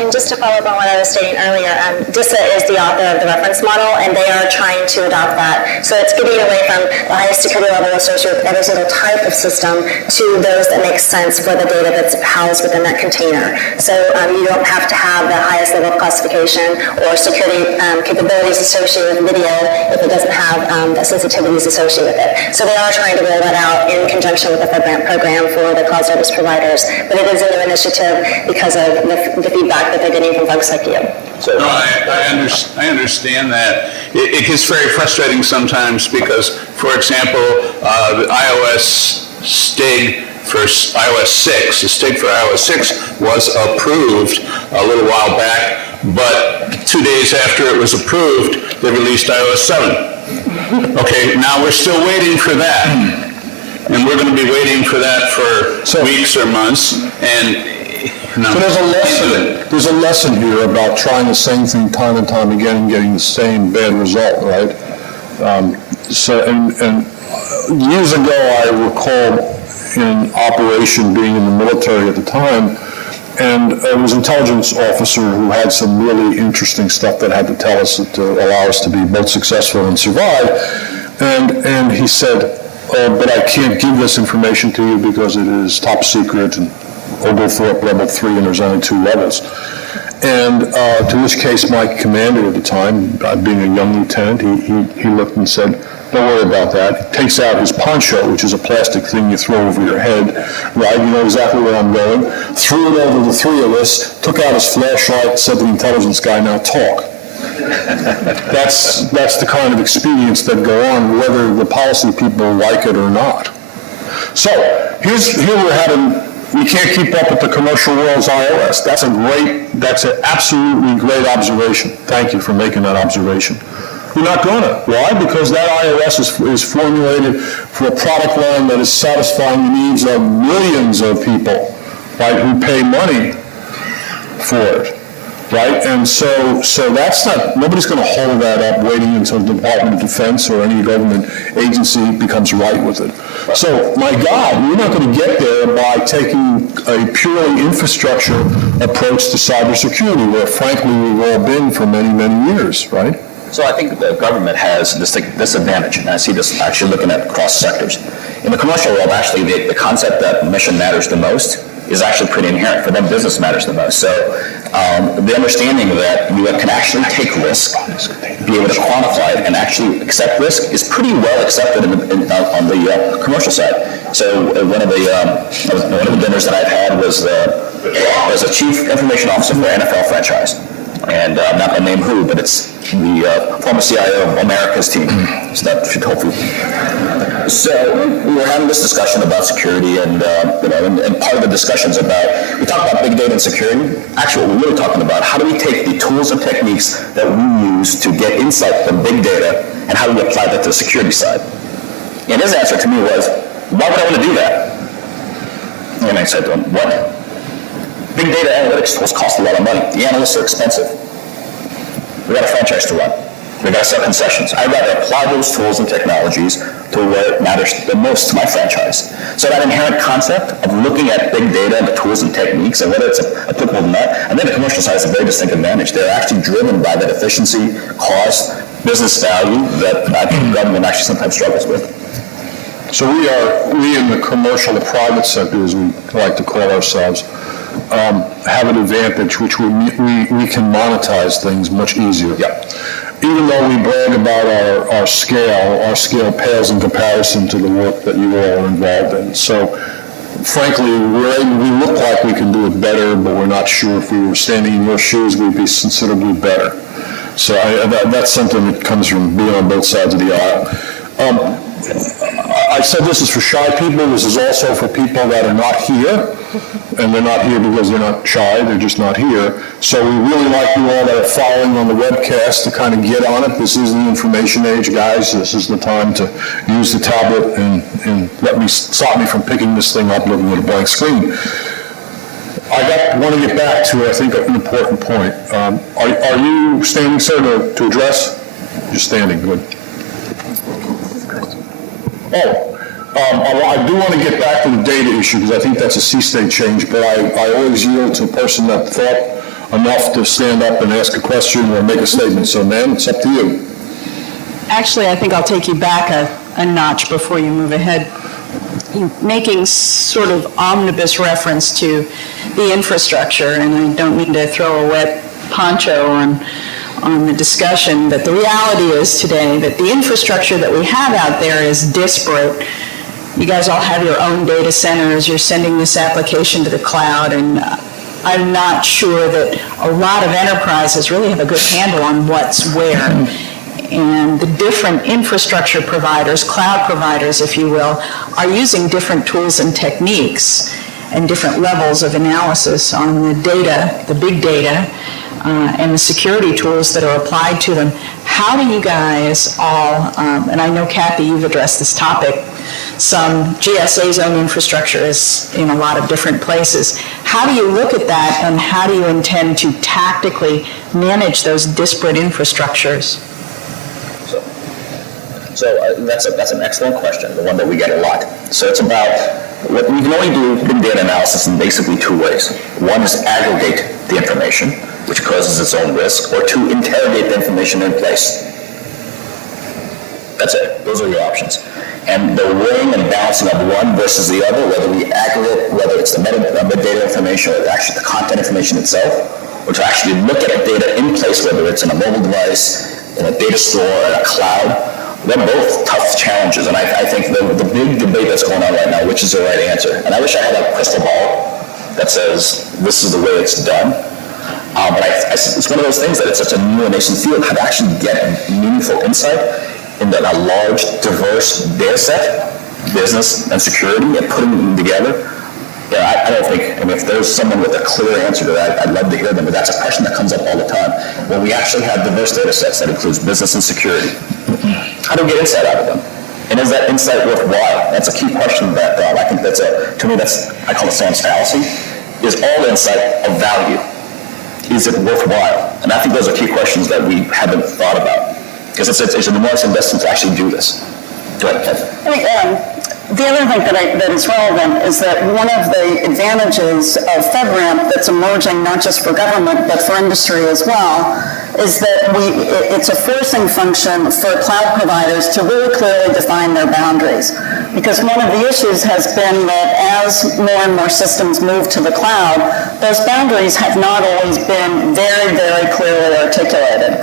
And just to follow up on what I was stating earlier, DISA is the author of the reference model, and they are trying to adopt that. So it's getting away from the highest security level associated with every single type of system to those that make sense for the data that's housed within that container. So you don't have to have the highest level of classification or security capabilities associated with video if it doesn't have the sensitivities associated with it. So they are trying to roll that out in conjunction with the FedRAMP program for the cloud service providers. But it is a new initiative because of the feedback that they're getting from folks like you. So no, I understand that. It gets very frustrating sometimes because, for example, the iOS STIG for iOS 6, the STIG for iOS 6 was approved a little while back, but 2 days after it was approved, they released iOS 7. Okay, now we're still waiting for that. And we're going to be waiting for that for weeks or months, and no. So there's a lesson here about trying the same thing time and time again and getting the same bad result, right? And years ago, I recall in operation being in the military at the time, and it was an intelligence officer who had some really interesting stuff that had to tell us to allow us to be both successful and survive. And he said, but I can't give this information to you because it is top secret and Oglethorpe level 3, and there's only 2 levels. And to which case my commander at the time, being a young lieutenant, he looked and said, don't worry about that. He takes out his poncho, which is a plastic thing you throw over your head, right? You know exactly where I'm going. Threw it over the 3 of us, took out his flashlight, said to the intelligence guy, now talk. That's the kind of expedients that go on, whether the policy people like it or not. So here we're having. We can't keep up with the commercial world's iOS. That's an absolutely great observation. Thank you for making that observation. You're not gonna. Why? Because that iOS is formulated for a product line that is satisfying the needs of millions of people, right, who pay money for it. right? And so that's not, nobody's going to hold that up waiting until the Department of Defense or any government agency becomes right with it. So, my God, we're not going to get there by taking a purely infrastructure approach to cybersecurity, where frankly we've all been for many, many years, right? So I think the government has this advantage, and I see this actually looking at cross sectors. In the commercial world, actually, the concept that mission matters the most is actually pretty inherent. For them, business matters the most. So the understanding that you can actually take risk, be able to quantify it, and actually accept risk is pretty well accepted on the commercial side. So one of the dinners that I've had was a chief information officer for an NFL franchise. And I'm not going to name who, but it's the former CIO of America's team. So that should hopefully. So we were having this discussion about security, and and part of the discussions about, we talked about big data and security. Actually, what we're really talking about, how do we take the tools and techniques that we use to get insight from big data, and how do we apply that to the security side? And his answer to me was, why would I want to do that? And I said to him, what? Big data analytics tools cost a lot of money. The analysts are expensive. We got a franchise to run. We got to sell concessions. I'd rather apply those tools and technologies to where it matters the most to my franchise. So that inherent concept of looking at big data and the tools and techniques and whether it's applicable or not, and then the commercial side is a very distinct advantage. They're actually driven by that efficiency, cost, business value that I think government actually sometimes struggles with. So we in the commercial, the private sector, as we like to call ourselves, have an advantage which we can monetize things much easier. Yeah. Even though we brag about our scale pales in comparison to the work that you all are involved in. So frankly, we look like we can do it better, but we're not sure if we were standing in your shoes, we'd be considerably better. So that's something that comes from being on both sides of the aisle. I said this is for shy people. This is also for people that are not here. And they're not here because they're not shy. They're just not here. So we really like you all that are following on the webcast to kind of get on it. This is the information age, guys. This is the time to use the tablet and stop me from picking this thing up looking at a blank screen. I want to get back to, I think, an important point. Are you standing, sir, to address? You're standing, good. I do want to get back to the data issue because I think that's a sea-state change, but I always yield to a person that thought enough to stand up and ask a question or make a statement. So, ma'am, it's up to you. Actually, I think I'll take you back a notch before you move ahead. You're making sort of omnibus reference to the infrastructure, and I don't mean to throw a wet poncho on the discussion, but the reality is today that the infrastructure that we have out there is disparate. You guys all have your own data centers, you're sending this application to the cloud, and I'm not sure that a lot of enterprises really have a good handle on what's where. And the different infrastructure providers, cloud providers, if you will, are using different tools and techniques and different levels of analysis on the data, the big data, and the security tools that are applied to them. How do you guys all, and I know, Kathy, you've addressed this topic, some GSA's own infrastructure is in a lot of different places. How do you look at that, and how do you intend to tactically manage those disparate infrastructures? So that's an excellent question, the one that we get a lot. So it's about, we can only do big data analysis in basically two ways. One is aggregate the information, which causes its own risk, or two, interrogate the information in place. That's it. Those are your options. And the weighing and balancing of one versus the other, whether we aggregate, whether it's the metadata information or actually the content information itself, or to actually look at the data in place, whether it's in a mobile device, in a data store, or a cloud, they're both tough challenges. And I think the big debate that's going on right now, which is the right answer, and I wish I had a crystal ball that says this is the way it's done. But it's one of those things that it's such a new and nascent field, how to actually get meaningful insight in a large, diverse data set, business and security, and putting them together. Yeah, I don't think, if there's someone with a clear answer to that, I'd love to hear them, but that's a question that comes up all the time. When we actually have diverse data sets that includes business and security, how do we get insight out of them? And is that insight worthwhile? That's a key question that I think to me, I call it science fallacy. Is all insight of value? is it worthwhile? And I think those are key questions that we haven't thought about, because it's an enormous investment to actually do this. Go ahead, Ted. The other thing that is relevant is that one of the advantages of FedRAMP that's emerging not just for government but for industry as well is that it's a forcing function for cloud providers to really clearly define their boundaries. Because one of the issues has been that as more and more systems move to the cloud, those boundaries have not always been very, very clearly articulated.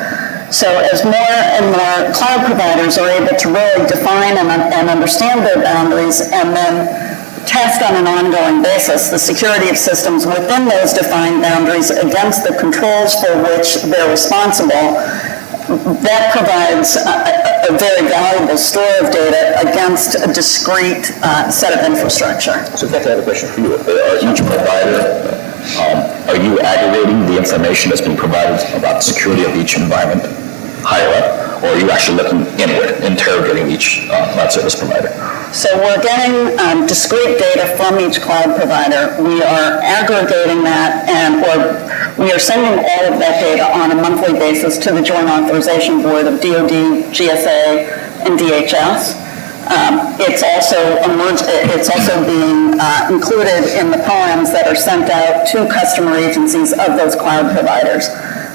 So as more and more cloud providers are able to really define and understand their boundaries and then test on an ongoing basis the security of systems within those defined boundaries against the controls for which they're responsible, that provides a very valuable store of data against a discrete set of infrastructure. So Beth, I have a question for you. Each provider, are you aggregating the information that's been provided about the security of each environment higher up, or are you actually looking inward, interrogating each cloud service provider? So we're getting discrete data from each cloud provider. We are aggregating that, or we are sending all of that data on a monthly basis to the Joint Authorization Board of DoD, GSA, and DHS. It's also being included in the poems that are sent out to customer agencies of those cloud providers.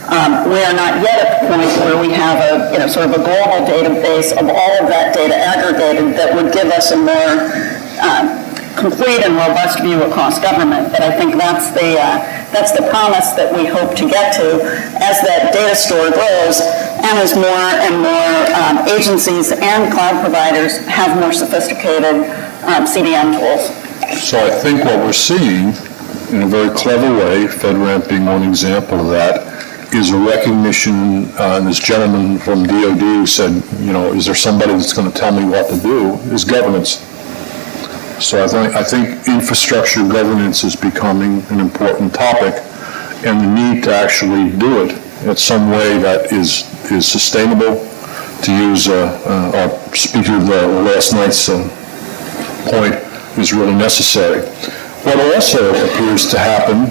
We are not yet at the point where we have a sort of a global database of all of that data aggregated that would give us a more complete and robust view across government. But I think that's the promise that we hope to get to as that data store grows and as more and more agencies and cloud providers have more sophisticated CDN tools. So I think what we're seeing, in a very clever way, FedRAMP being one example of that, is a recognition, and this gentleman from DoD who said, is there somebody that's going to tell me what to do, is governance. So I think infrastructure governance is becoming an important topic, and the need to actually do it in some way that is sustainable, to use our speaker last night's point, is really necessary. What also appears to happen,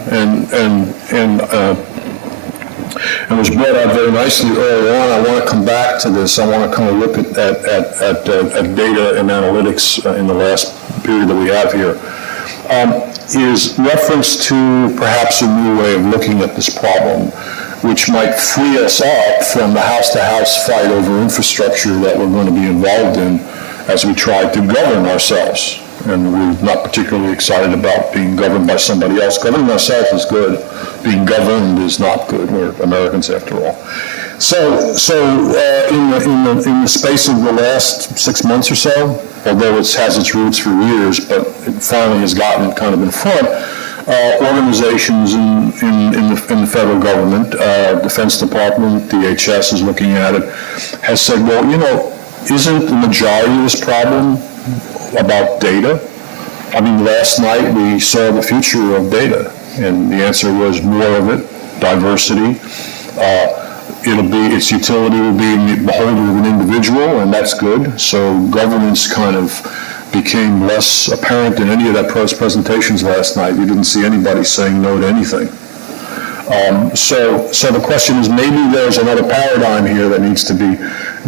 and was brought out very nicely early on, I want to come back to this. I want to kind of look at data and analytics in the last period that we have here, is reference to perhaps a new way of looking at this problem, which might free us up from the house-to-house fight over infrastructure that we're going to be involved in as we try to govern ourselves. And we're not particularly excited about being governed by somebody else. Governing ourselves is good. Being governed is not good. We're Americans after all. So in the space of the last 6 months or so, although it has its roots for years, but it finally has gotten kind of in front, organizations in the federal government, Defense Department, DHS is looking at it, has said, well, isn't the majority of this problem about data? I mean, last night we saw the future of data, and the answer was more of it, diversity. Its utility will be in the beholder of an individual, and that's good. So governance kind of became less apparent in any of that presentations last night. You didn't see anybody saying no to anything. So the question is, maybe there's another paradigm here that needs to be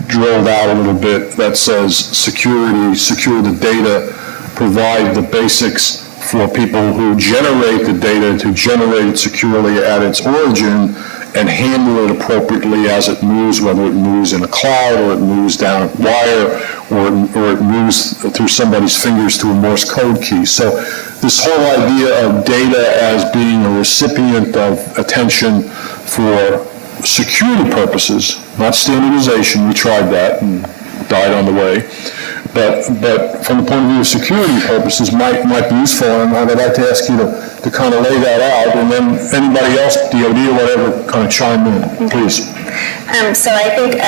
drilled out a little bit that says secure the data, provide the basics for people who generate the data to generate it securely at its origin and handle it appropriately as it moves, whether it moves in a cloud or it moves down a wire or it moves through somebody's fingers to a Morse code key. So this whole idea of data as being a recipient of attention for security purposes, not standardization, we tried that and died on the way, but from the point of view of security purposes might be useful, and I'd like to ask you to kind of lay that out, and then anybody else, DoD or whatever, kind of chime in, please. So I think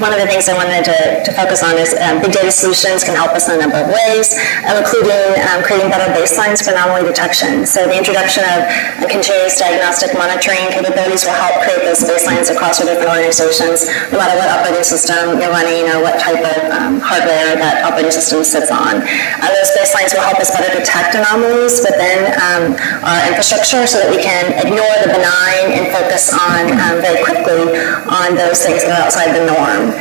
one of the things I wanted to focus on is big data solutions can help us in a number of ways, including creating better baselines for anomaly detection. So the introduction of continuous diagnostic monitoring capabilities will help create those baselines across our different organizations, no matter what operating system you're running or what type of hardware that operating system sits on. Those baselines will help us better detect anomalies within our infrastructure so that we can ignore the benign and focus on very quickly on those things that are outside the norm.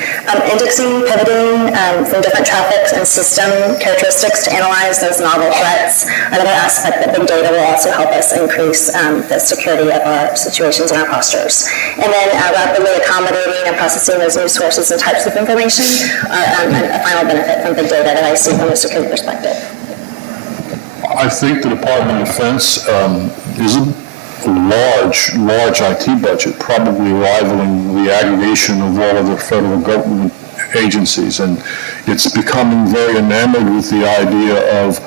Indexing, pivoting from different traffic and system characteristics to analyze those novel threats. Another aspect that big data will also help us increase the security of our situations and our postures. And then rapidly accommodating and processing those new sources and types of information are a final benefit from big data that I see from a security perspective. I think the Department of Defense is a large IT budget, probably rivaling the aggregation of all of the federal government agencies, and it's becoming very enamored with the idea of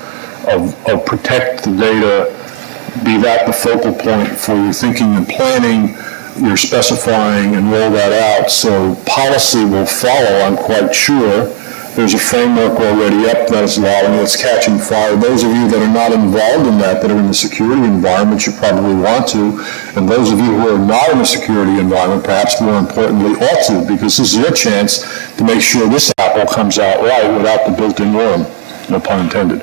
protect the data, be that the focal point for your thinking and planning, your specifying, and roll that out. So policy will follow, I'm quite sure. There's a framework already up that is allowing, it's catching fire. Those of you that are not involved in that are in the security environment, you probably want to. And those of you who are not in the security environment, perhaps more importantly, ought to, because this is your chance to make sure this apple comes out right without the built-in worm, no pun intended.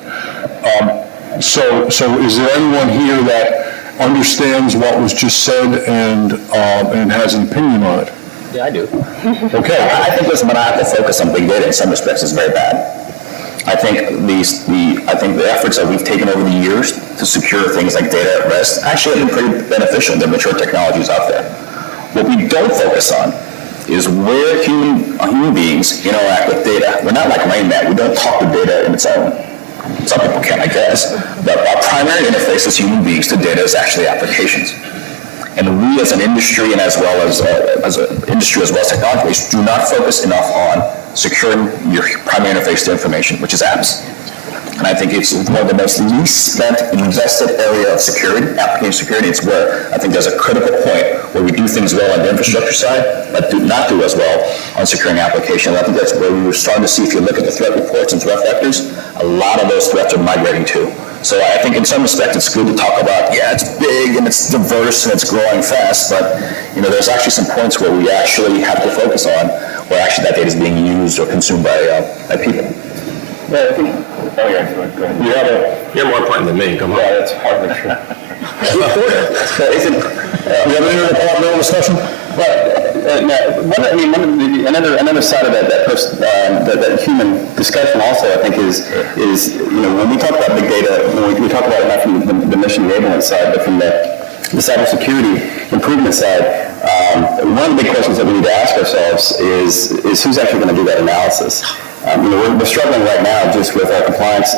So is there anyone here that understands what was just said and has an opinion on it? Yeah, I do. Okay. I think this maniacal focus on big data in some respects is very bad. I think the efforts that we've taken over the years to secure things like data at rest actually have been pretty beneficial. There are mature technologies out there. What we don't focus on is where human beings interact with data. We're not like Rain Man. We don't talk to data in its own. Some people can, I guess. But our primary interface as human beings to data is actually applications. And we as an industry and as well as technologies do not focus enough on securing your primary interface to information, which is apps. And I think it's one of the most least spent and invested area of security, application security. It's where I think there's a critical point where we do things well on the infrastructure side, but do not do as well on securing applications. I think that's where we were starting to see, if you look at the threat reports and threat vectors, a lot of those threats are migrating to. So I think in some respects it's good to talk about, yeah, it's big and it's diverse and it's growing fast, but there's actually some points where we actually have to focus on where actually that data is being used or consumed by people. Yeah, I think, go ahead. You're more important than me, come on. Yeah, that's hardly true. We have any other discussion? Another side of that human discussion also, I think, is when we talk about big data, we talk about it not from the mission enablement side, but from the cybersecurity improvement side. One of the big questions that we need to ask ourselves is who's actually going to do that analysis? We're struggling right now just with our compliance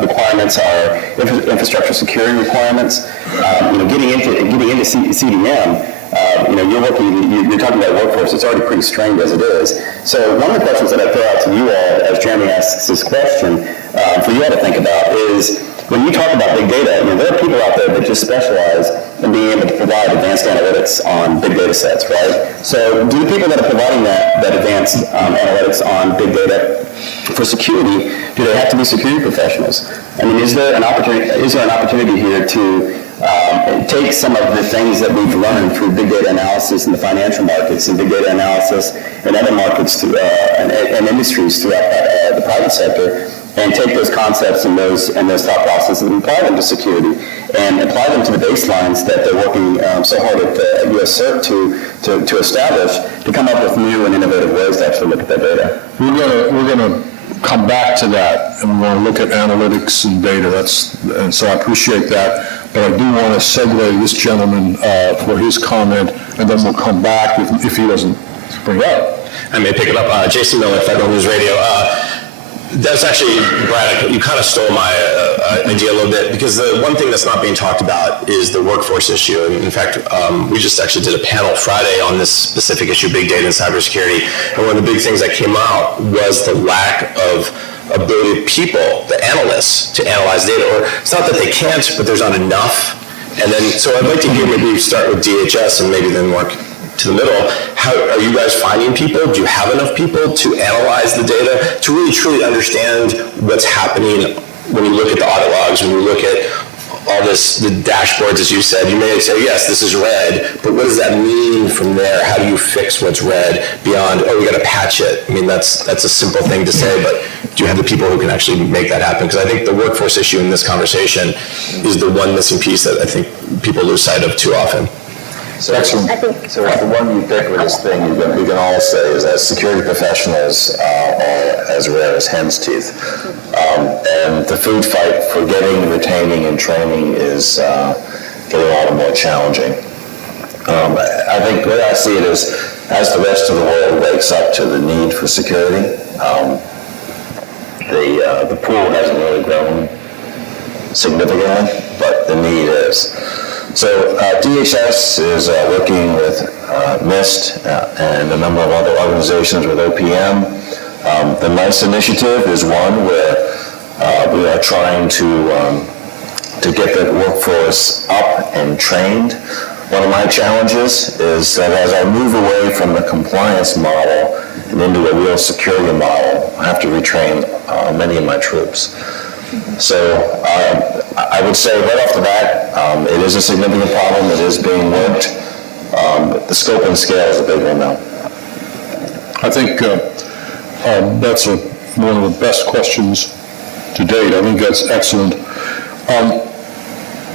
requirements, our infrastructure security requirements. Getting into CDM. You're talking about a workforce that's already pretty strained as it is. So one of the questions that I throw out to you all, as Jeremy asks this question, for you all to think about is, when you talk about big data, there are people out there that just specialize in being able to provide advanced analytics on big data sets, right? So do the people that are providing that advanced analytics on big data for security, do they have to be security professionals? I mean, is there an opportunity here to take some of the things that we've learned through big data analysis in the financial markets and big data analysis in other markets and industries throughout the private sector, and take those concepts and those thought processes and apply them to security and apply them to the baselines that they're working so hard at U.S. CERT to establish, to come up with new and innovative ways to actually look at that data. We're going to come back to that, and we're going to look at analytics and data. And so I appreciate that, but I do want to segue this gentleman for his comment, and then we'll come back if he doesn't bring it up. I may pick it up. Jason Miller, Federal News Radio. That's actually, Brad, you kind of stole my idea a little bit, because the one thing that's not being talked about is the workforce issue. And in fact, we just actually did a panel Friday on this specific issue, big data and cybersecurity. And one of the big things that came out was the lack of ability of people, the analysts, to analyze data. Or it's not that they can't, but there's not enough. And then, so I'd like to hear maybe start with DHS and maybe then work to the middle. How are you guys finding people? Do you have enough people to analyze the data, to really truly understand what's happening when you look at the audit logs, when you look at all this, the dashboards, as you said? You may say, yes, this is red, but what does that mean from there? How do you fix what's red beyond, oh, we got to patch it? I mean, that's a simple thing to say, but do you have the people who can actually make that happen? Because I think the workforce issue in this conversation is the one missing piece that I think people lose sight of too often. So the one ubiquitous thing we can all say is that security professionals are as rare as hen's teeth. And the food fight for getting, retaining, and training is getting all the more challenging. I think the way I see it is, as the rest of the world wakes up to the need for security, the pool hasn't really grown significantly, but the need is. So DHS is working with NIST and a number of other organizations with OPM. The NICE initiative is one where we are trying to get the workforce up and trained. One of my challenges is that as I move away from the compliance model and into a real security model, I have to retrain many of my troops. So I would say right off the bat, it is a significant problem. It is being worked. The scope and scale is a big one now. I think that's one of the best questions to date. I think that's excellent.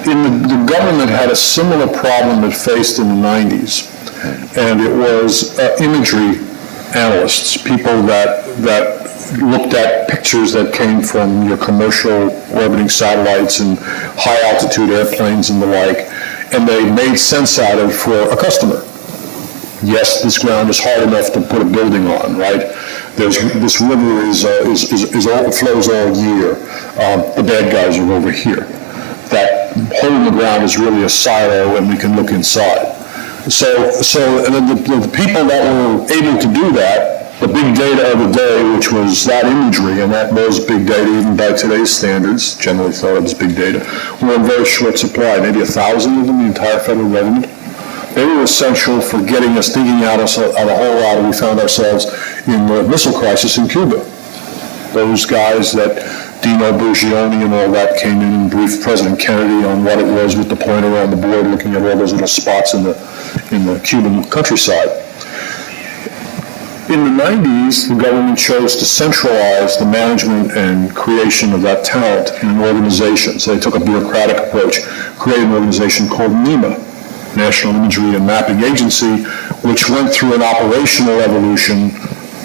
The government had a similar problem it faced in the 90s, and it was imagery analysts, people that looked at pictures that came from your commercial orbiting satellites and high-altitude airplanes and the like, and they made sense out of for a customer. Yes, this ground is hard enough to put a building on, right? This river flows all year. The bad guys are over here. That hole in the ground is really a silo, and we can look inside. And then the people that were able to do that, the big data of the day, which was that imagery, and that was big data even by today's standards, generally thought of as big data, were in very short supply, maybe 1,000 of them, the entire federal government. They were essential for getting us thinking out of a whole lot, and we found ourselves in the missile crisis in Cuba. Those guys that Dino Burgioni and all that came in and briefed President Kennedy on what it was with the pointer on the board, looking at all those little spots in the Cuban countryside. In the 90s, the government chose to centralize the management and creation of that talent in an organization. So they took a bureaucratic approach, created an organization called NEMA, National Imagery and Mapping Agency, which went through an operational evolution,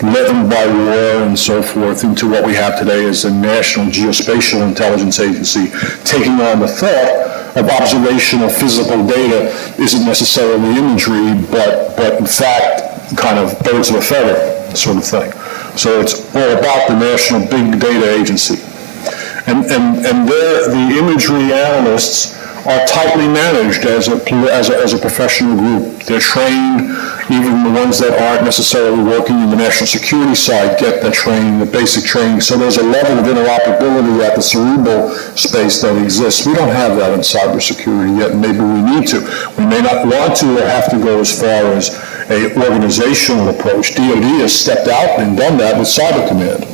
leavened by war and so forth, into what we have today as the National Geospatial Intelligence Agency, taking on the thought of observational physical data isn't necessarily imagery, but in fact, kind of birds of a feather sort of thing. So it's all about the National Big Data Agency. And there, the imagery analysts are tightly managed as a professional group. They're trained, even the ones that aren't necessarily working in the national security side get the training, the basic training. So there's a level of interoperability at the cerebral space that exists. We don't have that in cybersecurity yet, and maybe we need to. We may not want to or have to go as far as an organizational approach. DoD has stepped out and done that with Cyber Command,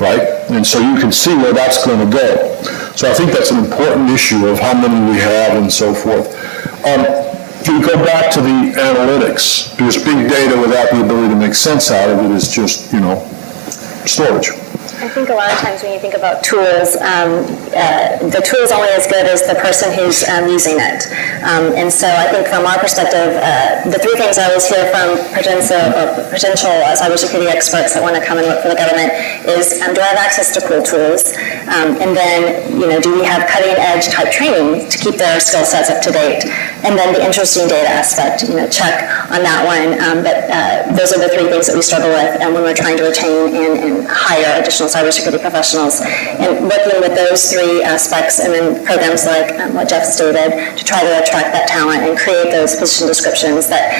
right? And so you can see where that's going to go. So I think that's an important issue of how many we have and so forth. If we go back to the analytics, because big data without the ability to make sense out of it is just, storage. I think a lot of times when you think about tools, the tool is only as good as the person who's using it. And so I think from our perspective, the three things I always hear from potential cybersecurity experts that want to come and work for the government is, do I have access to cool tools? And then, do we have cutting edge type training to keep their skill sets up to date? And then the interesting data aspect, check on that one. But those are the three things that we struggle with when we're trying to retain and hire additional cybersecurity professionals. And working with those three aspects and then programs like what Jeff stated to try to attract that talent and create those position descriptions that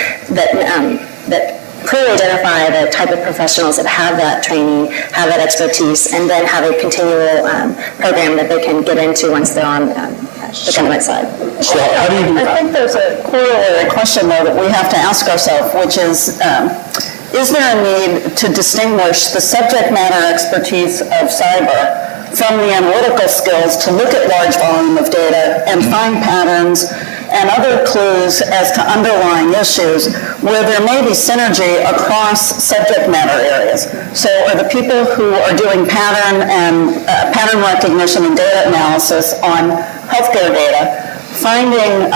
clearly identify the type of professionals that have that training, have that expertise, and then have a continual program that they can get into once they're on the government side. So how do you, I think there's a corollary question, though, that we have to ask ourselves, which is there a need to distinguish the subject matter expertise of cyber from the analytical skills to look at large volume of data and find patterns and other clues as to underlying issues where there may be synergy across subject matter areas? So are the people who are doing pattern recognition and data analysis on healthcare data finding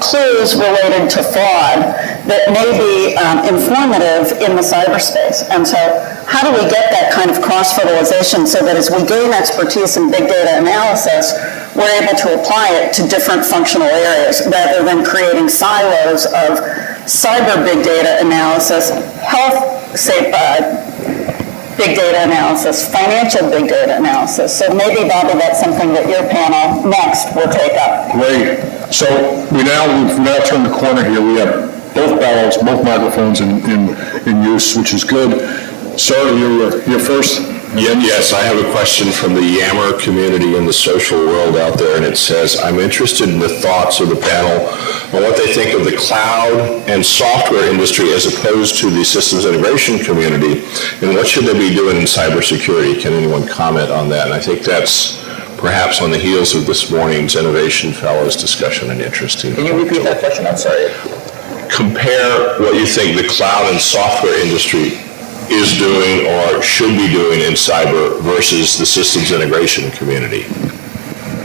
clues related to fraud that may be informative in the cyberspace? And so how do we get that kind of cross-fertilization so that as we gain expertise in big data analysis, we're able to apply it to different functional areas rather than creating silos of cyber big data analysis, health big data analysis, financial big data analysis. So maybe, Bobby, that's something that your panel next will take up. great. So we've now turned the corner here. We have both barrels, both microphones in use, which is good. Sir, you're first. Yes, I have a question from the Yammer community in the social world out there, and it says, I'm interested in the thoughts of the panel on what they think of the cloud and software industry as opposed to the systems integration community, and what should they be doing in cybersecurity? Can anyone comment on that? And I think that's perhaps on the heels of this morning's Innovation Fellows discussion and interesting. Can you repeat that question? I'm sorry. Compare what you think the cloud and software industry is doing or should be doing in cyber versus the systems integration community.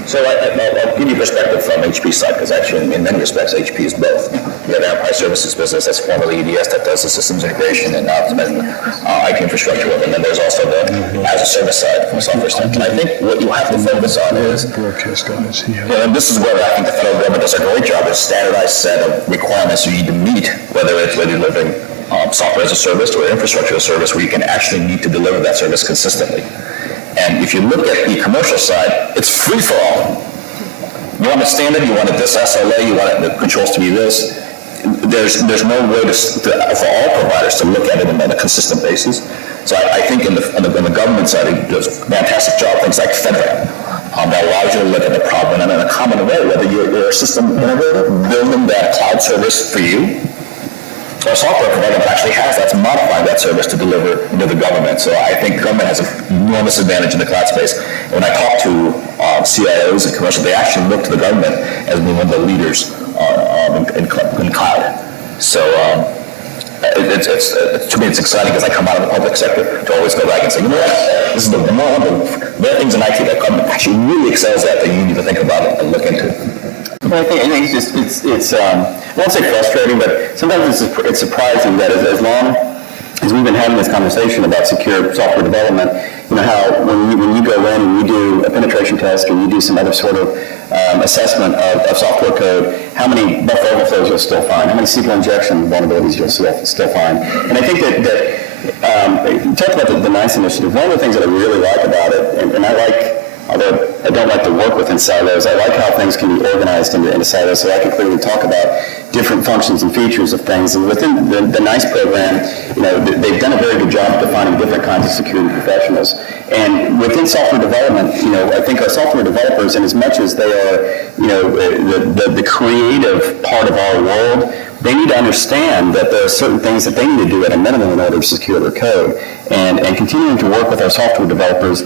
So I'll give you perspective from HP's side, because actually in many respects HP is both. You have enterprise services business that's formerly EDS that does the systems integration and IT infrastructure work, and then there's also the as a service side from a software standpoint. I think what you have to focus on is, and this is where I think the federal government does a great job, is a standardized set of requirements you need to meet, whether you're delivering software as a service or infrastructure as a service, where you can actually need to deliver that service consistently. And if you look at the commercial side, it's free for all. You want a standard, you want this SLA, you want the controls to be this. There's no way for all providers to look at it on a consistent basis. So I think on the government side, it does a fantastic job. Things like FedRAMP that allows you to look at the problem in a common way, whether you're a system integrator building that cloud service for you, or a software provider that actually has that's modifying that service to deliver into the government. So I think government has an enormous advantage in the cloud space. And when I talk to CIOs and commercial, they actually look to the government as being one of the leaders in cloud. So to me, it's exciting because I come out of the public sector to always go back and say, you know what, this is there are things in IT that government actually really excels at that you need to think about it and look into. Well, I think it's I won't say frustrating, but sometimes it's surprising that as long as we've been having this conversation about secure software development, you know, how when you go in and you do a penetration test or you do some other sort of assessment of software code, how many buffer overflows you'll still find, how many SQL injection vulnerabilities you'll still find. And I think that you talked about the NICE initiative. One of the things that I really like about it, and I like, although I don't like to work within silos, I like how things can be organized into silos, so I can clearly talk about different functions and features of things. And within the NICE program, you know, they've done a very good job defining different kinds of security professionals. And within software development, you know, I think our software developers, in as much as they are, you know, the creative part of our world, they need to understand that there are certain things that they need to do at a minimum in order to secure their code. And continuing to work with our software developers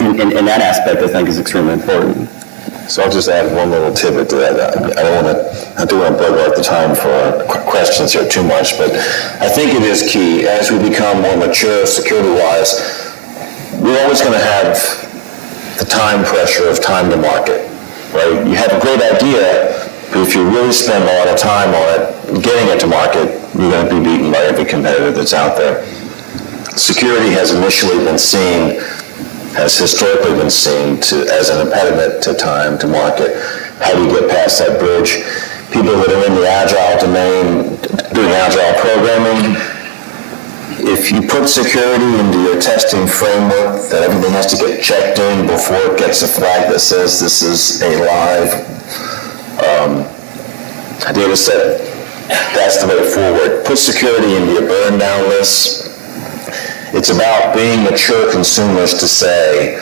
in that aspect, I think, is extremely important. So I'll just add one little tidbit to that. I don't want to bug out the time for questions here too much, but I think it is key as we become more mature security-wise. We're always going to have the time pressure of time to market, right? You have a great idea, but if you really spend a lot of time on it, getting it to market, you're going to be beaten by every competitor that's out there. Security has historically been seen as an impediment to time to market. How do you get past that bridge? People that are in the agile domain, doing agile programming, if you put security into your testing framework, that everything has to get checked in before it gets a flag that says this is a live data set, that's the way forward. Put security into your burn down list. It's about being mature consumers to say,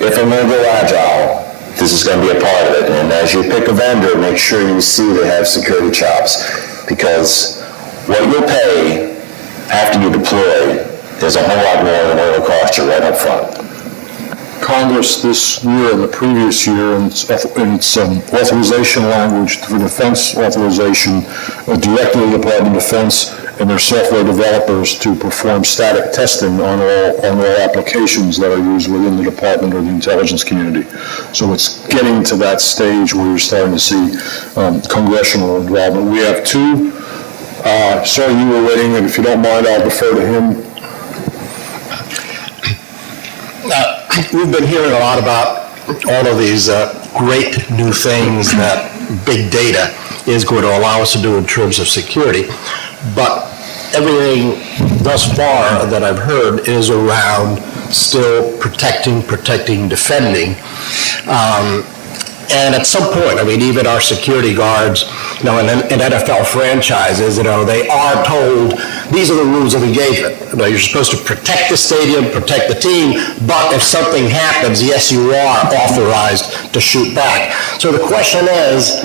if I'm going to go agile, this is going to be a part of it. And as you pick a vendor, make sure you see they have security chops, because what you'll pay after you deploy is a whole lot more than what it'll cost you right up front. Congress this year and the previous year in its authorization language for defense authorization directed to the Department of Defense and their software developers to perform static testing on all applications that are used within the department or the intelligence community. So it's getting to that stage where you're starting to see congressional involvement. We have two. Sir, you were waiting, and if you don't mind, I'll defer to him. We've been hearing a lot about all of these great new things that big data is going to allow us to do in terms of security, but everything thus far that I've heard is around still protecting, defending. And at some point, I mean, even our security guards, in NFL franchises, they are told, these are the rules of engagement. You're supposed to protect the stadium, protect the team, but if something happens, yes, you are authorized to shoot back. So the question is,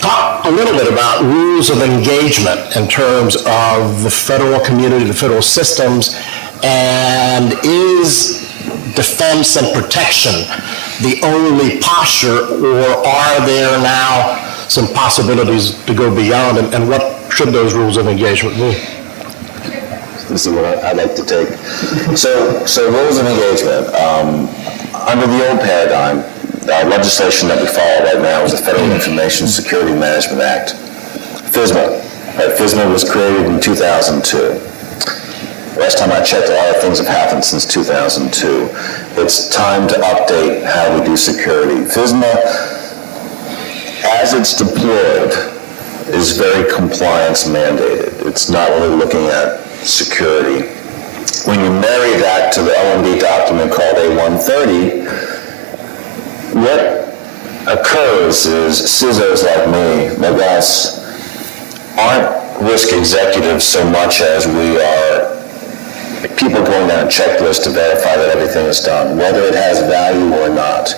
talk a little bit about rules of engagement in terms of the federal community, the federal systems, and is defense and protection the only posture, or are there now some possibilities to go beyond, and what should those rules of engagement be? This is what I'd like to take. So rules of engagement. Under the old paradigm, legislation that we follow right now is the Federal Information Security Management Act, FISMA. Right, FISMA was created in 2002. Last time I checked, a lot of things have happened since 2002. It's time to update how we do security. FISMA, as it's deployed, is very compliance mandated. It's not really looking at security. When you marry that to the OMB document called A130, what occurs is CISOs like me, my guys, aren't risk executives so much as we are people going down a checklist to verify that everything is done, whether it has value or not.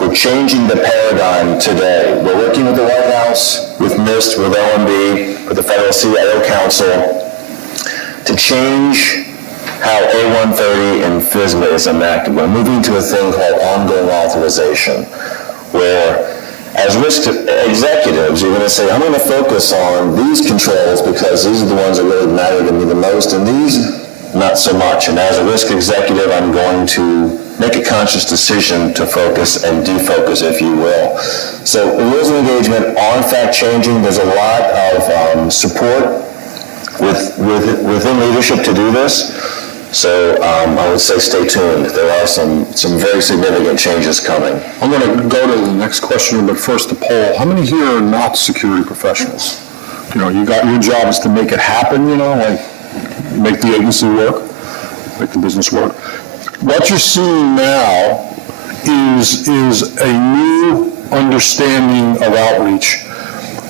We're changing the paradigm today. We're working with the White House, with NIST, with OMB, with the Federal CIO Council to change how A130 and FISMA is enacted. We're moving to a thing called ongoing authorization, where as risk executives, you're going to say, I'm going to focus on these controls because these are the ones that really matter to me the most, and these not so much. And as a risk executive, I'm going to make a conscious decision to focus and defocus, if you will. So the rules of engagement are in fact changing. There's a lot of support within leadership to do this. So I would say stay tuned. There are some very significant changes coming. I'm going to go to the next question, but first the poll. How many here are not security professionals? You got your job is to make it happen, like make the agency work, make the business work. What you're seeing now is a new understanding of outreach.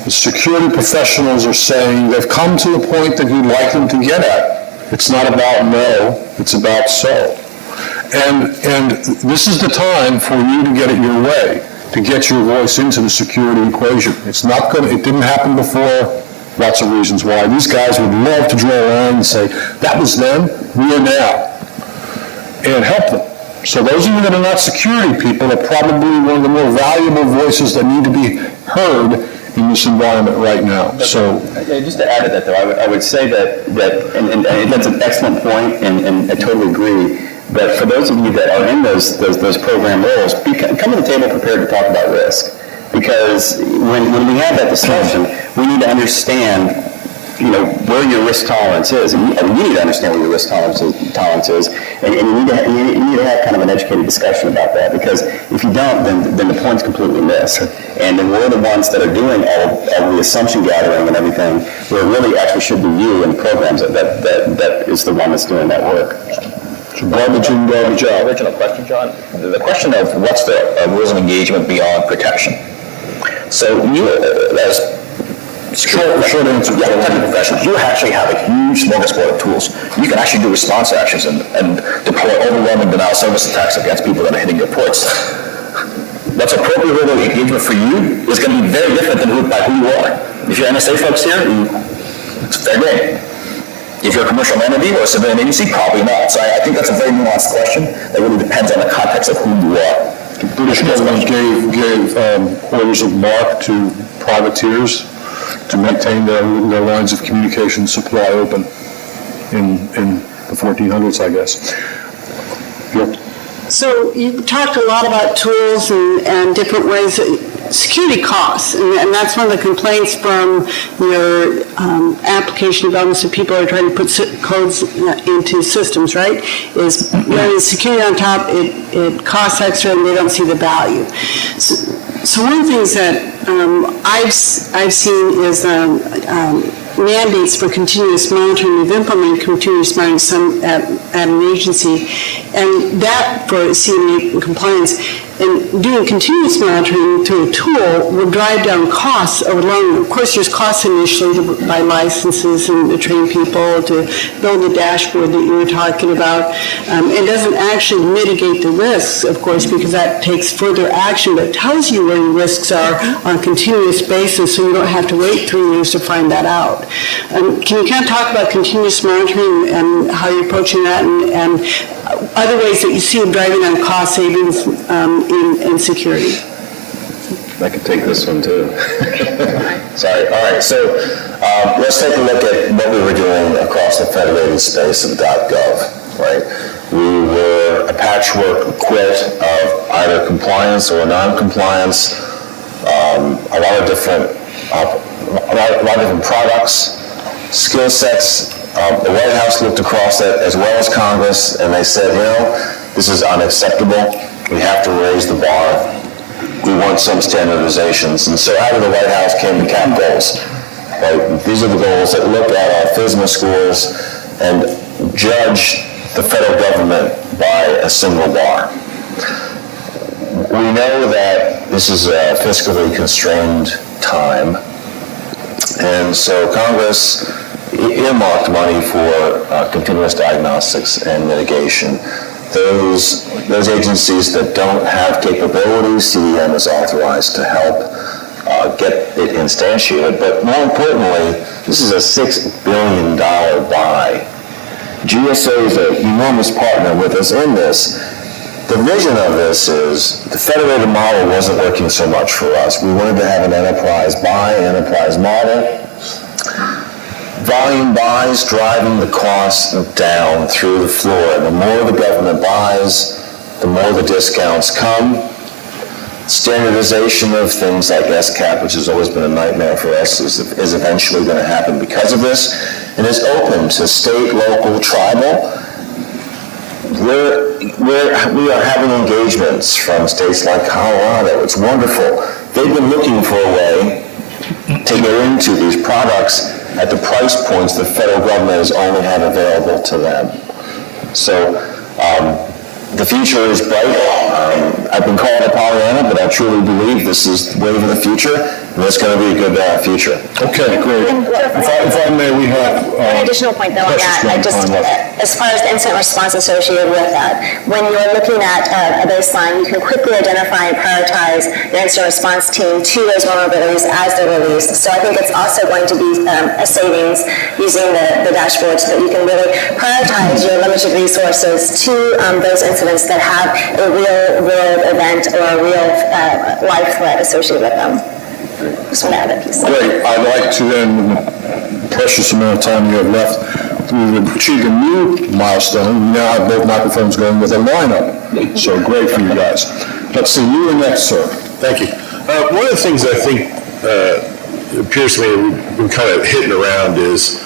The security professionals are saying they've come to a point that you'd like them to get at. It's not about no, it's about so. And this is the time for you to get it your way, to get your voice into the security equation. It didn't happen before. Lots of reasons why. These guys would love to draw a line and say, that was then, we are now, and help them. So those of you that are not security people are probably one of the more valuable voices that need to be heard in this environment right now. So, just to add to that, though, I would say that and that's an excellent point, and I totally agree. But for those of you that are in those program roles, come to the table prepared to talk about risk. Because when we have that discussion, we need to understand, where your risk tolerance is, and you need to understand where your risk tolerance is, and you need to have kind of an educated discussion about that. Because if you don't, then the point's completely missed, and then we're the ones that are doing all the assumption gathering and everything, where it really actually should be you and programs that is the one that's doing that work. Garbage in, garbage out. Original question, John. The question of what's the rules of engagement beyond protection. So you, as short answer, technical professionals, you actually have a huge smorgasbord of tools. You can actually do response actions and deploy overwhelming denial of service attacks against people that are hitting your ports. what's appropriate level of engagement for you is going to be very different than by who you are. If you're NSA folks here, it's very great. If you're a commercial entity or a civilian agency, probably not. So I think that's a very nuanced question that really depends on the context of who you are. The British government gave orders of marque to privateers to maintain their lines of communication supply open in the 1400s, I guess. Yep. So you talked a lot about tools and different ways, security costs, and that's one of the complaints from your application development, so people are trying to put codes into systems, right? Is when security on top, it costs extra and they don't see the value. So one of the things that I've seen is mandates for continuous monitoring. We've implemented continuous monitoring at an agency, and that for CMA compliance. And doing continuous monitoring through a tool will drive down costs over the long run. Of course, there's costs initially to buy licenses and to train people, to build the dashboard that you were talking about. It doesn't actually mitigate the risks, of course, because that takes further action, but it tells you where your risks are on a continuous basis, so you don't have to wait 3 years to find that out. Can you kind of talk about continuous monitoring and how you're approaching that, and other ways that you see of driving on cost savings in security? I could take this one too. Sorry. All right. So let's take a look at what we were doing across the federated space of .gov. Right. We were a patchwork quilt of either compliance or non-compliance. A lot of different products, skill sets. The White House looked across it as well as Congress, and they said, this is unacceptable. We have to raise the bar. We want some standardizations. And so out of the White House came the CAP goals. Right? These are the goals that look at our FISMA scores and judge the federal government by a single bar. We know that this is a fiscally constrained time, and so Congress earmarked money for continuous diagnostics and mitigation. Those agencies that don't have capabilities, CDM is authorized to help get it instantiated. But more importantly, this is a $6 billion buy. GSA is an enormous partner with us in this. The vision of this is the federated model wasn't working so much for us. We wanted to have an enterprise buy, an enterprise model. Volume buys driving the cost down through the floor. The more the government buys, the more the discounts come. Standardization of things like SCAP, which has always been a nightmare for us, is eventually going to happen because of this. And it's open to state, local, tribal. We are having engagements from states like Colorado. It's wonderful. They've been looking for a way to get into these products at the price points the federal government has only had available to them. So the future is bright. I've been called a Pollyanna, but I truly believe this is the wave of the future, and it's going to be a good future. Okay, great. If I may, we have... An additional point, though, on that, as far as the incident response associated with that, when you're looking at a baseline, you can quickly identify and prioritize your incident response team to those vulnerabilities as they're released. So I think it's also going to be a savings using the dashboard so that you can really prioritize your limited resources to those incidents that have a real event or a real life threat associated with them. Just want to add that piece. Great. I'd like to then, in the precious amount of time you have left, we've achieved a new milestone. We now have both microphones going with a lineup. So great for you guys. Let's see, you are next, sir. Thank you. One of the things I think appears to me we've been kind of hitting around is,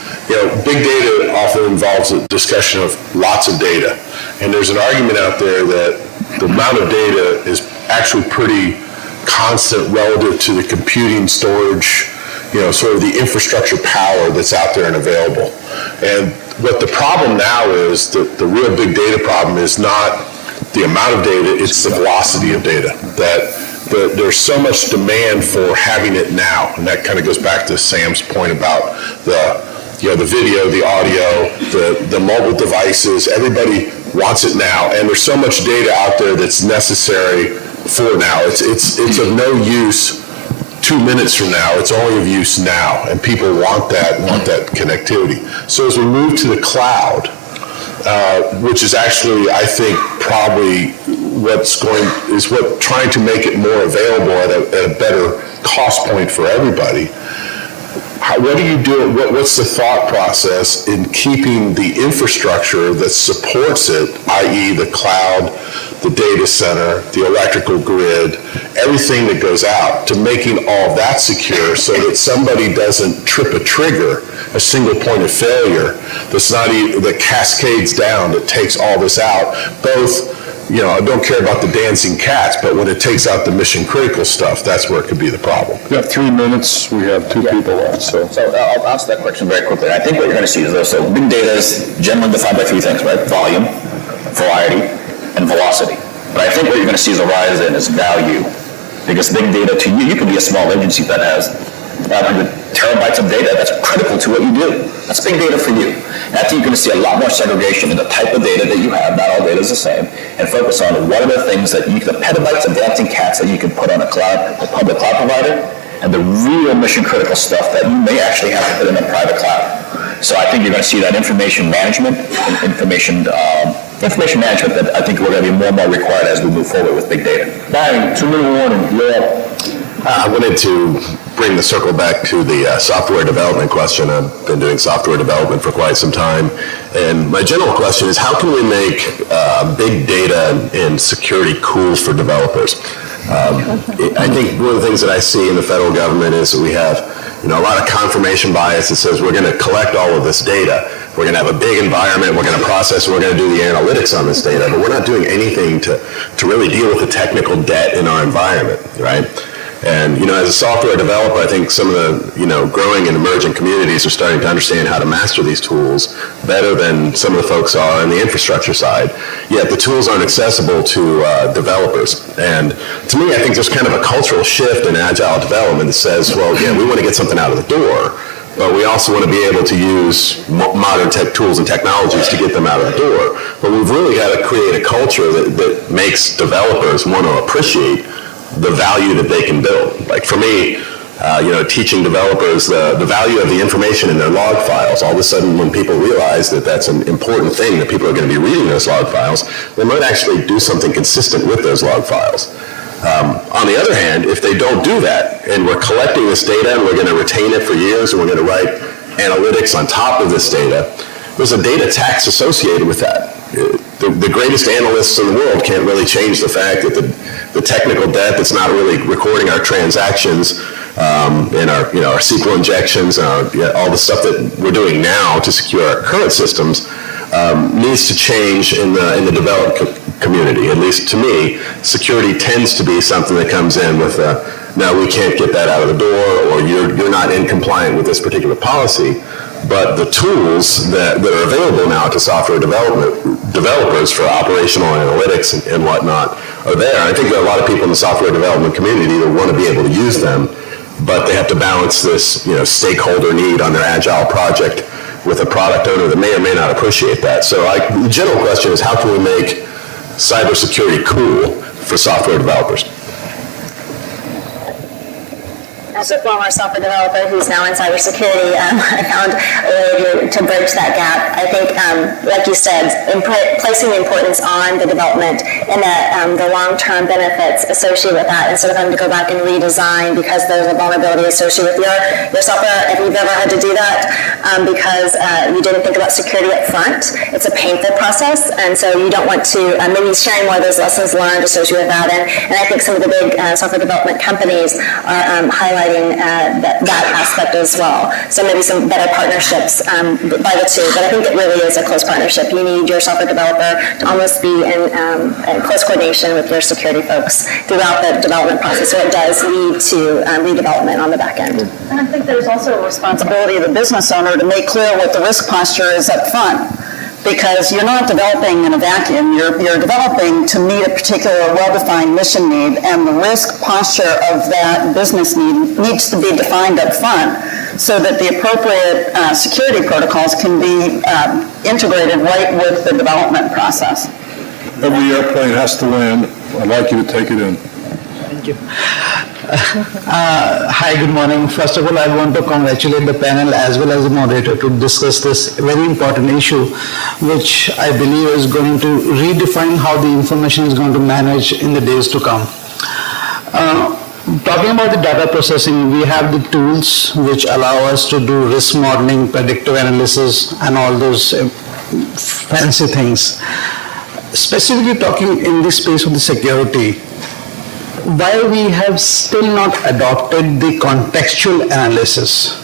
big data often involves a discussion of lots of data. And there's an argument out there that the amount of data is actually pretty constant relative to the computing, storage, sort of the infrastructure power that's out there and available. And what the problem now is, the real big data problem is not the amount of data, it's the velocity of data. That there's so much demand for having it now. And that kind of goes back to Sam's point about the video, the audio, the mobile devices. Everybody wants it now. And there's so much data out there that's necessary for now. It's of no use 2 minutes from now. It's only of use now, and people want that connectivity. So as we move to the cloud, which is actually, I think, probably trying to make it more available at a better cost point for everybody. What do you do? What's the thought process in keeping the infrastructure that supports it, i.e. the cloud, the data center, the electrical grid, everything that goes out, to making all that secure so that somebody doesn't trip a trigger, a single point of failure that cascades down, that takes all this out, both. I don't care about the dancing cats, but when it takes out the mission critical stuff, that's where it could be the problem. We have 3 minutes, we have 2 people left, so. So I'll answer that question very quickly. I think what you're going to see is this. So big data is generally defined by 3 things, right? Volume, variety, and velocity. But I think what you're going to see is a rise in is value. Because big data to you can be a small agency that has 500 terabytes of data that's critical to what you do. That's big data for you. And I think you're going to see a lot more segregation in the type of data that you have, not all data is the same, and focus on what are the things that the petabytes of dancing cats that you can put on a public cloud provider, and the real mission critical stuff that you may actually have to put in a private cloud. So I think you're going to see that information management information management that I think we're going to be more and more required as we move forward with big data. Barry, 2-minute warning, you're up. I wanted to bring the circle back to the software development question. I've been doing software development for quite some time. And my general question is, how can we make big data and security cool for developers? I think one of the things that I see in the federal government is that we have a lot of confirmation bias that says we're going to collect all of this data. We're going to have a big environment, we're going to process, we're going to do the analytics on this data, but we're not doing anything to really deal with the technical debt in our environment, right? And, as a software developer, I think some of the, growing and emerging communities are starting to understand how to master these tools better than some of the folks are on the infrastructure side. Yet the tools aren't accessible to developers. And to me, I think there's kind of a cultural shift in agile development that says, well, yeah, we want to get something out of the door, but we also want to be able to use modern tech tools and technologies to get them out of the door. But we've really got to create a culture that makes developers want to appreciate the value that they can build. Like for me, teaching developers the value of the information in their log files. All of a sudden, when people realize that that's an important thing, that people are going to be reading those log files, they might actually do something consistent with those log files. On the other hand, if they don't do that, and we're collecting this data and we're going to retain it for years, and we're going to write analytics on top of this data, there's a data tax associated with that. The greatest analysts in the world can't really change the fact that the technical debt that's not really recording our transactions and our SQL injections and all the stuff that we're doing now to secure our current systems needs to change in the development community. At least to me, security tends to be something that comes in with no, we can't get that out of the door, or you're not in compliant with this particular policy. But the tools that are available now to software developers for operational analytics and whatnot are there. I think that a lot of people in the software development community that want to be able to use them, but they have to balance this stakeholder need on their agile project with a product owner that may or may not appreciate that. So the general question is, how can we make cybersecurity cool for software developers? As a former software developer who's now in cybersecurity, I found a way to bridge that gap. I think, like you said, placing the importance on the development and the long-term benefits associated with that, instead of having to go back and redesign because there's a vulnerability associated with your software. If you've ever had to do that because you didn't think about security up front, it's a painful process, and so you don't want to maybe sharing more of those lessons learned associated with that. And I think some of the big software development companies are highlighting that aspect as well. So maybe some better partnerships by the two, but I think it really is a close partnership. You need your software developer to almost be in close coordination with your security folks throughout the development process, so it does lead to redevelopment on the back end. And I think there's also a responsibility of the business owner to make clear what the risk posture is up front. Because you're not developing in a vacuum, you're developing to meet a particular well-defined mission need, and the risk posture of that business need needs to be defined up front so that the appropriate security protocols can be integrated right with the development process. every airplane has to land. I'd like you to take it in. Thank you. Hi, good morning. First of all, I want to congratulate the panel as well as the moderator to discuss this very important issue, which I believe is going to redefine how the information is going to manage in the days to come. Talking about the data processing, we have the tools which allow us to do risk modeling, predictive analysis, and all those fancy things. Specifically talking in the space of the security, why we have still not adopted the contextual analysis,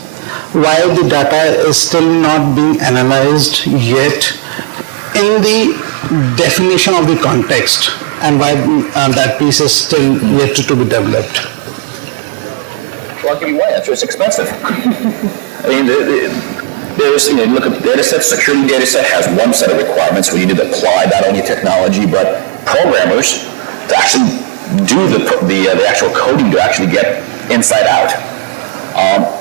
why the data is still not being analyzed yet in the definition of the context, and why that piece is still yet to be developed. Well, I'll give you one answer. It's expensive. I mean, there's, you look at data sets, security data set has one set of requirements where you need to apply not only technology, but programmers to actually do the actual coding to actually get inside out.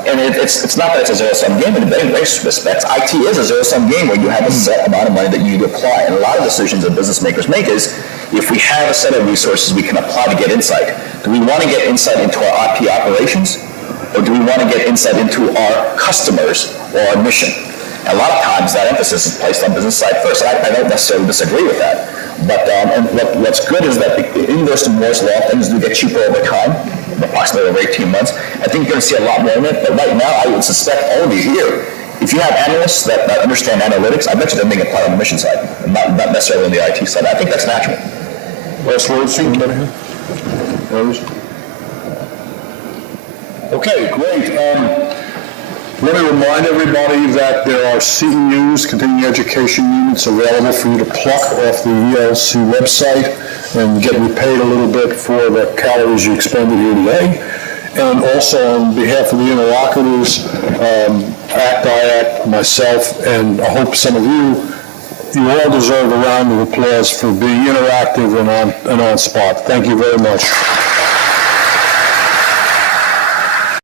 And it's not that it's a zero-sum game in many respects. IT is a zero-sum game where you have a set amount of money that you need to apply. And a lot of decisions that business makers make is, if we have a set of resources we can apply to get insight, do we want to get insight into our IP operations, or do we want to get insight into our customers or our mission? And a lot of times that emphasis is placed on business side first. I don't necessarily disagree with that. But and what's good is that in those Moore's Law, things do get cheaper over time, approximately over 18 months. I think you're going to see a lot more in it. But right now, I would suspect all of you here, if you have analysts that understand analytics, I bet you they're being applied on the mission side, and not necessarily on the IT side. I think that's natural. Last words, anybody here? Others? Okay, great. Let me remind everybody that there are CEUs, continuing education units, available for you to pluck off the ELC website and get repaid a little bit for the calories you expended here today. And also on behalf of the interlocutors, ACT, IACT, myself, and I hope some of you all deserve a round of applause for being interactive and on spot. Thank you very much.